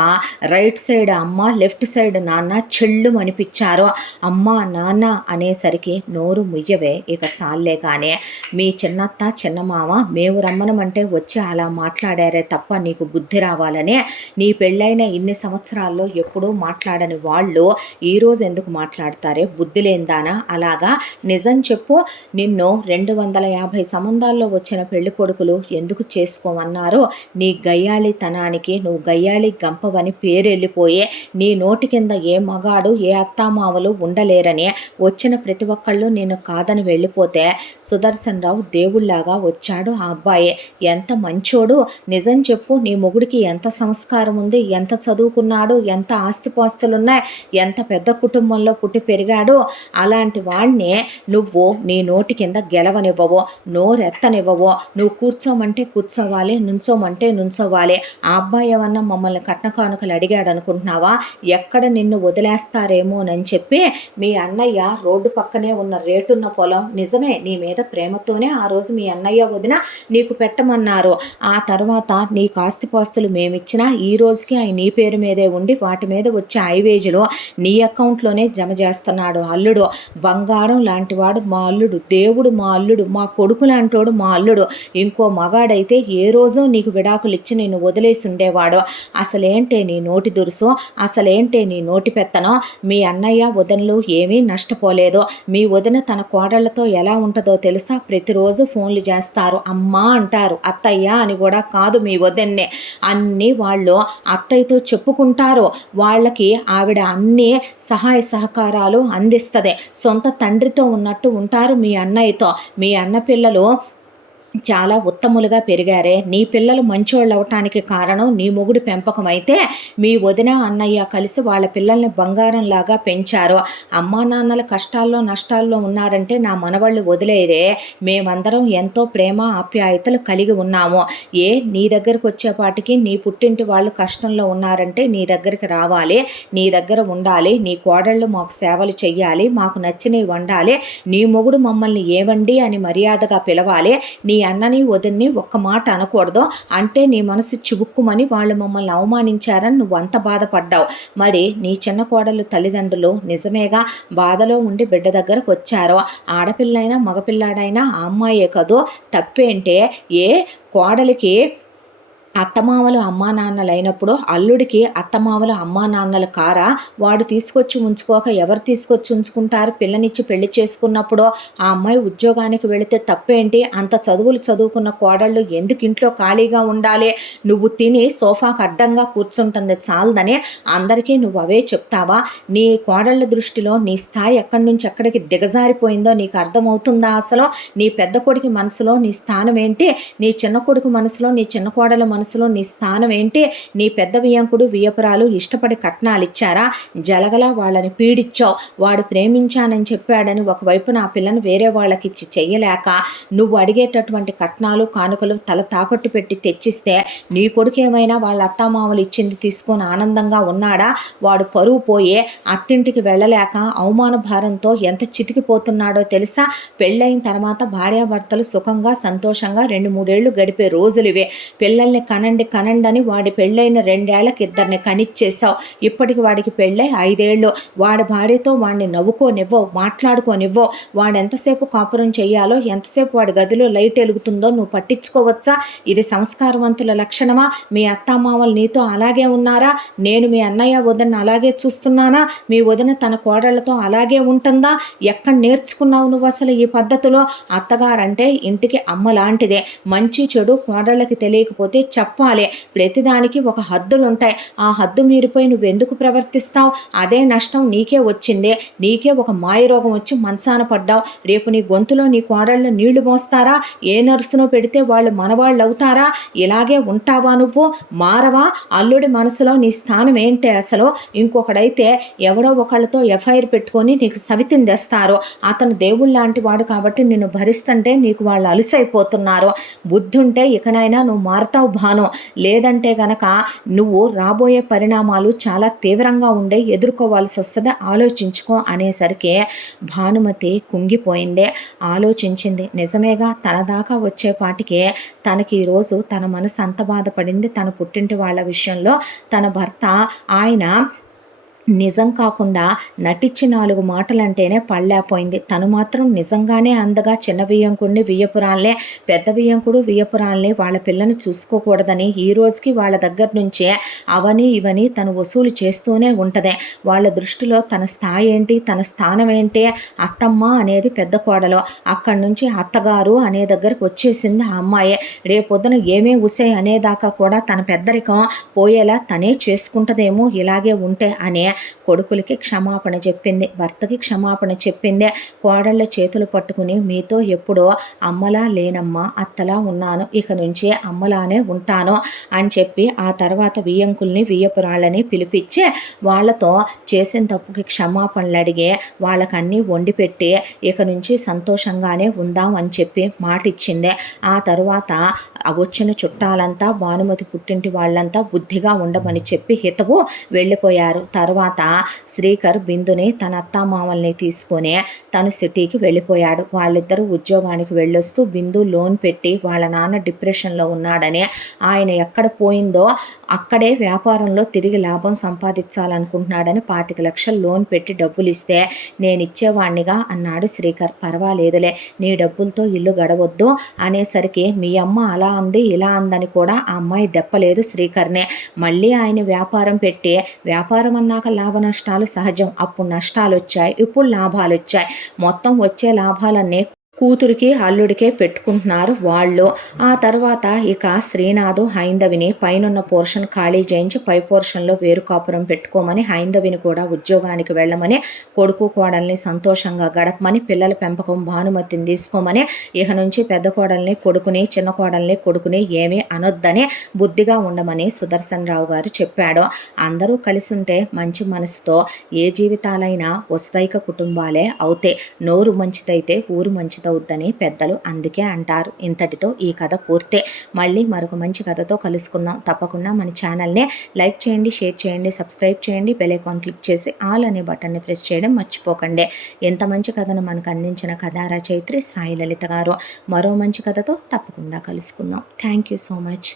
రైట్ సైడ్ అమ్మ, లెఫ్ట్ సైడ్ నాన్న చెళ్ళుమనిపిచ్చారు. అమ్మ, నాన్న అనేసరికి నోరు ముయ్యవే, ఇక చాల్లే కానీ మీ చిన్నత్త, చిన్నమామ మేము రమ్మనమంటే వచ్చి అలా మాట్లాడారే తప్ప నీకు బుద్ధి రావాలనే. నీ పెళ్ళైన ఇన్ని సంవత్సరాలు ఎప్పుడూ మాట్లాడని వాళ్ళు ఈరోజు ఎందుకు మాట్లాడతారే బుద్ధి లేందానా? అలాగా నిజం చెప్పు, నిన్ను 250 సంబంధాల్లో వచ్చిన పెళ్లి కొడుకులు ఎందుకు చేసుకోమన్నారు? నీ గయ్యాళితనానికి నువ్వు గయ్యాళి గంపవని పేరెళ్ళిపోయే నీ నోటి కింద ఏ మగాడు ఏ అత్తామావలు ఉండలేరని వచ్చిన ప్రతి ఒక్కళ్ళు నేను కాదని వెళ్ళిపోతే సుదర్శన్ రావు దేవుళ్లాగా వచ్చాడు. ఆ అబ్బాయి ఎంత మంచోడు, నిజం చెప్పు, నీ మొగుడికి ఎంత సంస్కారం ఉంది, ఎంత చదువుకున్నాడు, ఎంత ఆస్తిపాస్తులున్నాయి, ఎంత పెద్ద కుటుంబంలో పుట్టి పెరిగాడో. అలాంటి వాడిని నువ్వు నీ నోటి కింద గెలవనివ్వవో, నోరెత్తనివ్వవో. నువ్వు కూర్చోమంటే కూర్చోవాలి, నుంచోమంటే నుంచోవాలి. ఆ అబ్బాయి ఏమన్నా మమ్మల్ని కట్న కానుకలు అడిగాడు అనుకుంటున్నావా? ఎక్కడ నిన్ను వదిలేస్తారేమోనని చెప్పి మీ అన్నయ్య రోడ్డు పక్కనే ఉన్న రేటున్న పొలం, నిజమే నీ మీద ప్రేమతోనే ఆ రోజు మీ అన్నయ్య వదిన నీకు పెట్టమన్నారు. ఆ తర్వాత నీకు ఆస్తిపాస్తులు మేమిచ్చినా ఈ రోజుకి అవి నీ పేరు మీదే ఉండి వాటి మీద వచ్చే ఐవేజులు నీ అకౌంట్లోనే జమ చేస్తున్నాడు అల్లుడు. బంగారం లాంటివాడు మా అల్లుడు, దేవుడు మా అల్లుడు, మా కొడుకు లాంటివాడు మా అల్లుడు. ఇంకో మగాడైతే ఏ రోజు నీకు విడాకులు ఇచ్చి నిన్ను వదిలేసి ఉండేవాడు. అసలేంటే నీ నోటి దురుసు, అసలేంటే నీ నోటి పెత్తనం? మీ అన్నయ్య వదనలు ఏమీ నష్టపోలేదు. మీ వదిన తన కోడళ్లతో ఎలా ఉంటుందో తెలుసా? ప్రతిరోజు ఫోన్లు చేస్తారు, అమ్మా అంటారు, అత్తయ్య అని కూడా కాదు మీ వదన్నే. అన్నీ వాళ్ళు అత్తయ్యతో చెప్పుకుంటారు. వాళ్ళకి ఆవిడ అన్ని సహాయ సహకారాలు అందిస్తుంది. సొంత తండ్రితో ఉన్నట్టు ఉంటారు మీ అన్నయ్యతో. మీ అన్న పిల్లలు చాలా ఉత్తములుగా పెరిగారే. నీ పిల్లలు మంచోళ్ళు అవటానికి కారణం నీ మొగుడు పెంపకం అయితే మీ వదిన అన్నయ్య కలిసి వాళ్ళ పిల్లల్ని బంగారంలాగా పెంచారు. అమ్మా నాన్నల కష్టాల్లో నష్టాల్లో ఉన్నారంటే నా మనవాళ్ళు వదిలేరే. మేమందరం ఎంతో ప్రేమ ఆప్యాయతలు కలిగి ఉన్నాము. నీ దగ్గరకు వచ్చేపాటికి నీ పుట్టింటి వాళ్ళు కష్టంలో ఉన్నారంటే నీ దగ్గరికి రావాలి, నీ దగ్గర ఉండాలి, నీ కోడళ్ళు మాకు సేవలు చెయ్యాలి, మాకు నచ్చినవి వండాలి, నీ మొగుడు మమ్మల్ని ఏవండి అని మర్యాదగా పిలవాలి. నీ అన్నని వదిన్ని ఒక్క మాట అనకూడదు అంటే నీ మనసు చివుక్కుమని వాళ్ళు మమ్మల్ని అవమానించారని నువ్వు అంత బాధపడ్డావు. మరి నీ చిన్న కోడలు తల్లిదండ్రులు నిజమేగా బాధలో ఉండి బిడ్డ దగ్గరకు వచ్చారో. ఆడపిల్లైనా మగపిల్లాడైనా ఆ అమ్మాయే కదో. తప్పేంటే? కోడలికి అత్తమామలు అమ్మా నాన్నలు అయినప్పుడు అల్లుడికి అత్తమామలు అమ్మా నాన్నలు కారా? వాడు తీసుకొచ్చి ఉంచుకోక ఎవరు తీసుకొచ్చి ఉంచుకుంటారు? పిల్లనిచ్చి పెళ్లి చేసుకున్నప్పుడు ఆ అమ్మాయి ఉద్యోగానికి వెళితే తప్పేంటి? అంత చదువులు చదువుకున్న కోడళ్ళు ఎందుకు ఇంట్లో ఖాళీగా ఉండాలి? నువ్వు తిని సోఫాకు అడ్డంగా కూర్చుంటుంది చాలదని అందరికీ నువ్వు అవే చెప్తావా? నీ కోడళ్ళ దృష్టిలో నీ స్థాయి ఎక్కడి నుంచి ఎక్కడికి దిగజారిపోయిందో నీకు అర్థమవుతుందా? అసలు నీ పెద్ద కొడుకు మనసులో నీ స్థానం ఏంటి? నీ చిన్న కొడుకు మనసులో నీ చిన్న కోడల మనసులో నీ స్థానం ఏంటి? నీ పెద్ద వియంకుడు వియపురాలు ఇష్టపడి కట్నాలు ఇచ్చారా? జలగలా వాళ్ళని పీడిచ్చావు. వాడు ప్రేమించానని చెప్పాడని ఒకవైపు నా పిల్లని వేరే వాళ్ళకిచ్చి చెయ్యలేక నువ్వు అడిగేటటువంటి కట్నాలు కానుకలు తల తాకట్టు పెట్టి తెచ్చిస్తే నీ కొడుకు ఏమైనా వాళ్ళ అత్తామామలు ఇచ్చింది తీసుకొని ఆనందంగా ఉన్నాడా? వాడు పరువు పోయే అత్తింటికి వెళ్ళలేక అవమాన భారంతో ఎంత చితికిపోతున్నాడో తెలుసా? పెళ్ళైన తర్వాత భార్యాభర్తలు సుఖంగా సంతోషంగా 2-3 ఏళ్ళు గడిపే రోజులు ఇవే. పిల్లల్ని కనండి అని వాడి పెళ్ళైన 2 ఏళ్లకి ఇద్దరిని కనిచ్చేసావు. ఇప్పటికి వాడికి పెళ్ళై 5 ఏళ్ళు. వాడి భార్యతో వాడిని నవ్వుకోనివ్వవు, మాట్లాడుకోనివ్వవు. వాడు ఎంతసేపు కాపురం చెయ్యాలో, ఎంతసేపు వాడి గదిలో లైట్ వెలుగుతుందో నువ్వు పట్టించుకోవచ్చా? ఇది సంస్కారవంతుల లక్షణమా? మీ అత్తామామలు నీతో అలాగే ఉన్నారా? నేను మీ అన్నయ్య వదిన అలాగే చూస్తున్నానా? మీ వదిన తన కోడళ్లతో అలాగే ఉంటుందా? ఎక్కడ నేర్చుకున్నావు నువ్వు అసలు ఈ పద్ధతిలో? అత్తగారంటే ఇంటికి అమ్మ లాంటిదే. మంచి చెడు కోడళ్ళకి తెలియకపోతే చెప్పాలి. ప్రతిదానికి ఒక హద్దులు ఉంటాయి. ఆ హద్దు మీరిపోయి నువ్వెందుకు ప్రవర్తిస్తావు? అదే నష్టం నీకే వచ్చిందే. నీకే ఒక మాయరోగం వచ్చి మంచాన పడ్డావు. రేపు నీ గొంతులో నీ కోడళ్ళు నీళ్లు మోస్తారా? ఏ నర్సునో పెడితే వాళ్ళు మనవాళ్ళు అవుతారా? ఇలాగే ఉంటావా నువ్వు? మారవా? అల్లుడి మనసులో నీ స్థానం ఏంటి అసలు? ఇంకొకడైతే ఎవడో ఒకళ్ళతో ఎఫ్ఐఆర్ పెట్టుకొని నీకు సవితిని తెస్తారు. అతను దేవుళ్ళ లాంటి వాడు కాబట్టి నిన్ను భరిస్తుంటే నీకు వాళ్ళు అలుసైపోతున్నారు. బుద్ధి ఉంటే ఇకనైనా నువ్వు మారతావు భాను. లేదంటే గనక నువ్వు రాబోయే పరిణామాలు చాలా తీవ్రంగా ఉండే ఎదుర్కోవాల్సి వస్తుంది, ఆలోచించుకో అనేసరికి భానుమతి కుంగిపోయిందే. ఆలోచించింది. నిజమేగా, తన దాకా వచ్చేపాటికే తనకి ఈరోజు తన మనసు అంత బాధపడింది. తన పుట్టింటి వాళ్ళ విషయంలో తన భర్త ఆయన నిజం కాకుండా నటించి 4 మాటలంటేనే పడలేకపోయింది. తను మాత్రం నిజంగానే అందగా చిన్న వియ్యంకుడిని, వియ్యపురాల్నే, పెద్ద వియ్యంకుడు, వియ్యపురాల్ని వాళ్ళ పిల్లని చూసుకోకూడదని ఈ రోజుకి వాళ్ళ దగ్గర నుంచే అవని ఇవని తను వసూలు చేస్తూనే ఉంటది. వాళ్ళ దృష్టిలో తన స్థాయి ఏంటి, తన స్థానం ఏంటి, అత్తమ్మ అనేది పెద్ద కోడలు, అక్కడి నుంచి అత్తగారు అనే దగ్గరకు వచ్చేసింది ఆ అమ్మాయే. రేపొద్దున ఏమే ఉసే అనేదాకా కూడా తన పెద్దరికం పోయేలా తనే చేసుకుంటదేమో ఇలాగే ఉంటే అనే కొడుకులకి క్షమాపణ చెప్పింది, భర్తకి క్షమాపణ చెప్పింది. కోడళ్ళ చేతులు పట్టుకుని మీతో ఎప్పుడో అమ్మలా లేనమ్మా, అత్తలా ఉన్నాను, ఇక నుంచి అమ్మలానే ఉంటాను అని చెప్పి ఆ తర్వాత వియ్యంకుల్ని వియ్యపురాళ్ళని పిలిపించి వాళ్ళతో చేసిన తప్పుకి క్షమాపణలు అడిగి వాళ్ళకన్నీ వండి పెట్టి ఇక నుంచి సంతోషంగానే ఉందాం అని చెప్పి మాటిచ్చింది. ఆ తరువాత వచ్చిన చుట్టాలంతా భానుమతి పుట్టింటి వాళ్ళంతా బుద్ధిగా ఉండమని చెప్పి హితవు వెళ్ళిపోయారు. తర్వాత శ్రీకర్ బిందుని తన అత్తామామల్ని తీసుకొని తను సిటీకి వెళ్ళిపోయాడు. వాళ్ళిద్దరూ ఉద్యోగానికి వెళ్ళొస్తూ బిందు లోన్ పెట్టి వాళ్ళ నాన్న డిప్రెషన్లో ఉన్నాడని, ఆయన ఎక్కడ పోయిందో అక్కడే వ్యాపారంలో తిరిగి లాభం సంపాదించాలనుకుంటున్నాడని 25 లక్షలు లోన్ పెట్టి డబ్బులు ఇస్తే నేను ఇచ్చేవాణ్ణిగా అన్నాడు శ్రీకర్. పర్వాలేదులే, నీ డబ్బులతో ఇల్లు గడవద్దు అనేసరికి మీ అమ్మ అలా అంది ఇలా అందని కూడా ఆ అమ్మాయి దెప్పలేదు శ్రీకర్నే. మళ్ళీ ఆయన వ్యాపారం పెట్టి, వ్యాపారం అన్నాక లాభ నష్టాలు సహజం, అప్పుడు నష్టాలు వచ్చాయి, ఇప్పుడు లాభాలు వచ్చాయి, మొత్తం వచ్చే లాభాలన్నీ కూతురికి అల్లుడికే పెట్టుకుంటున్నారు వాళ్ళు. ఆ తర్వాత ఇక శ్రీనాథు హైందవిని పైనున్న పోర్షన్ ఖాళీ చేయించి పై పోర్షన్లో వేరు కాపురం పెట్టుకోమని, హైందవిని కూడా ఉద్యోగానికి వెళ్ళమని, కొడుకు కోడల్ని సంతోషంగా గడపమని, పిల్లల పెంపకం భానుమతిని తీసుకోమని, ఇక నుంచి పెద్ద కోడల్ని కొడుకుని, చిన్న కోడల్ని కొడుకుని ఏమీ అనొద్దని, బుద్ధిగా ఉండమని సుదర్శన్ రావు గారు చెప్పాడు. అందరూ కలిసి ఉంటే మంచి మనసుతో ఏ జీవితాలైనా వసుదైక కుటుంబాలే అవుతే, నోరు మంచిదైతే ఊరు మంచిది అవుద్దని పెద్దలు అందుకే అంటారు. ఇంతటితో ఈ కథ పూర్తే. మళ్ళీ మరొక మంచి కథతో కలుసుకుందాం. తప్పకుండా మన ఛానల్ని లైక్ చేయండి, షేర్ చేయండి, సబ్స్క్రైబ్ చేయండి, బెల్ ఐకాన్ క్లిక్ చేసి ఆల్ అనే బటన్ని ప్రెస్ చేయడం మర్చిపోకండి. ఎంత మంచి కథను మనకు అందించిన కథా రచయిత్రి సాయి లలిత గారు. మరో మంచి కథతో తప్పకుండా కలుసుకుందాం. Thank you so much.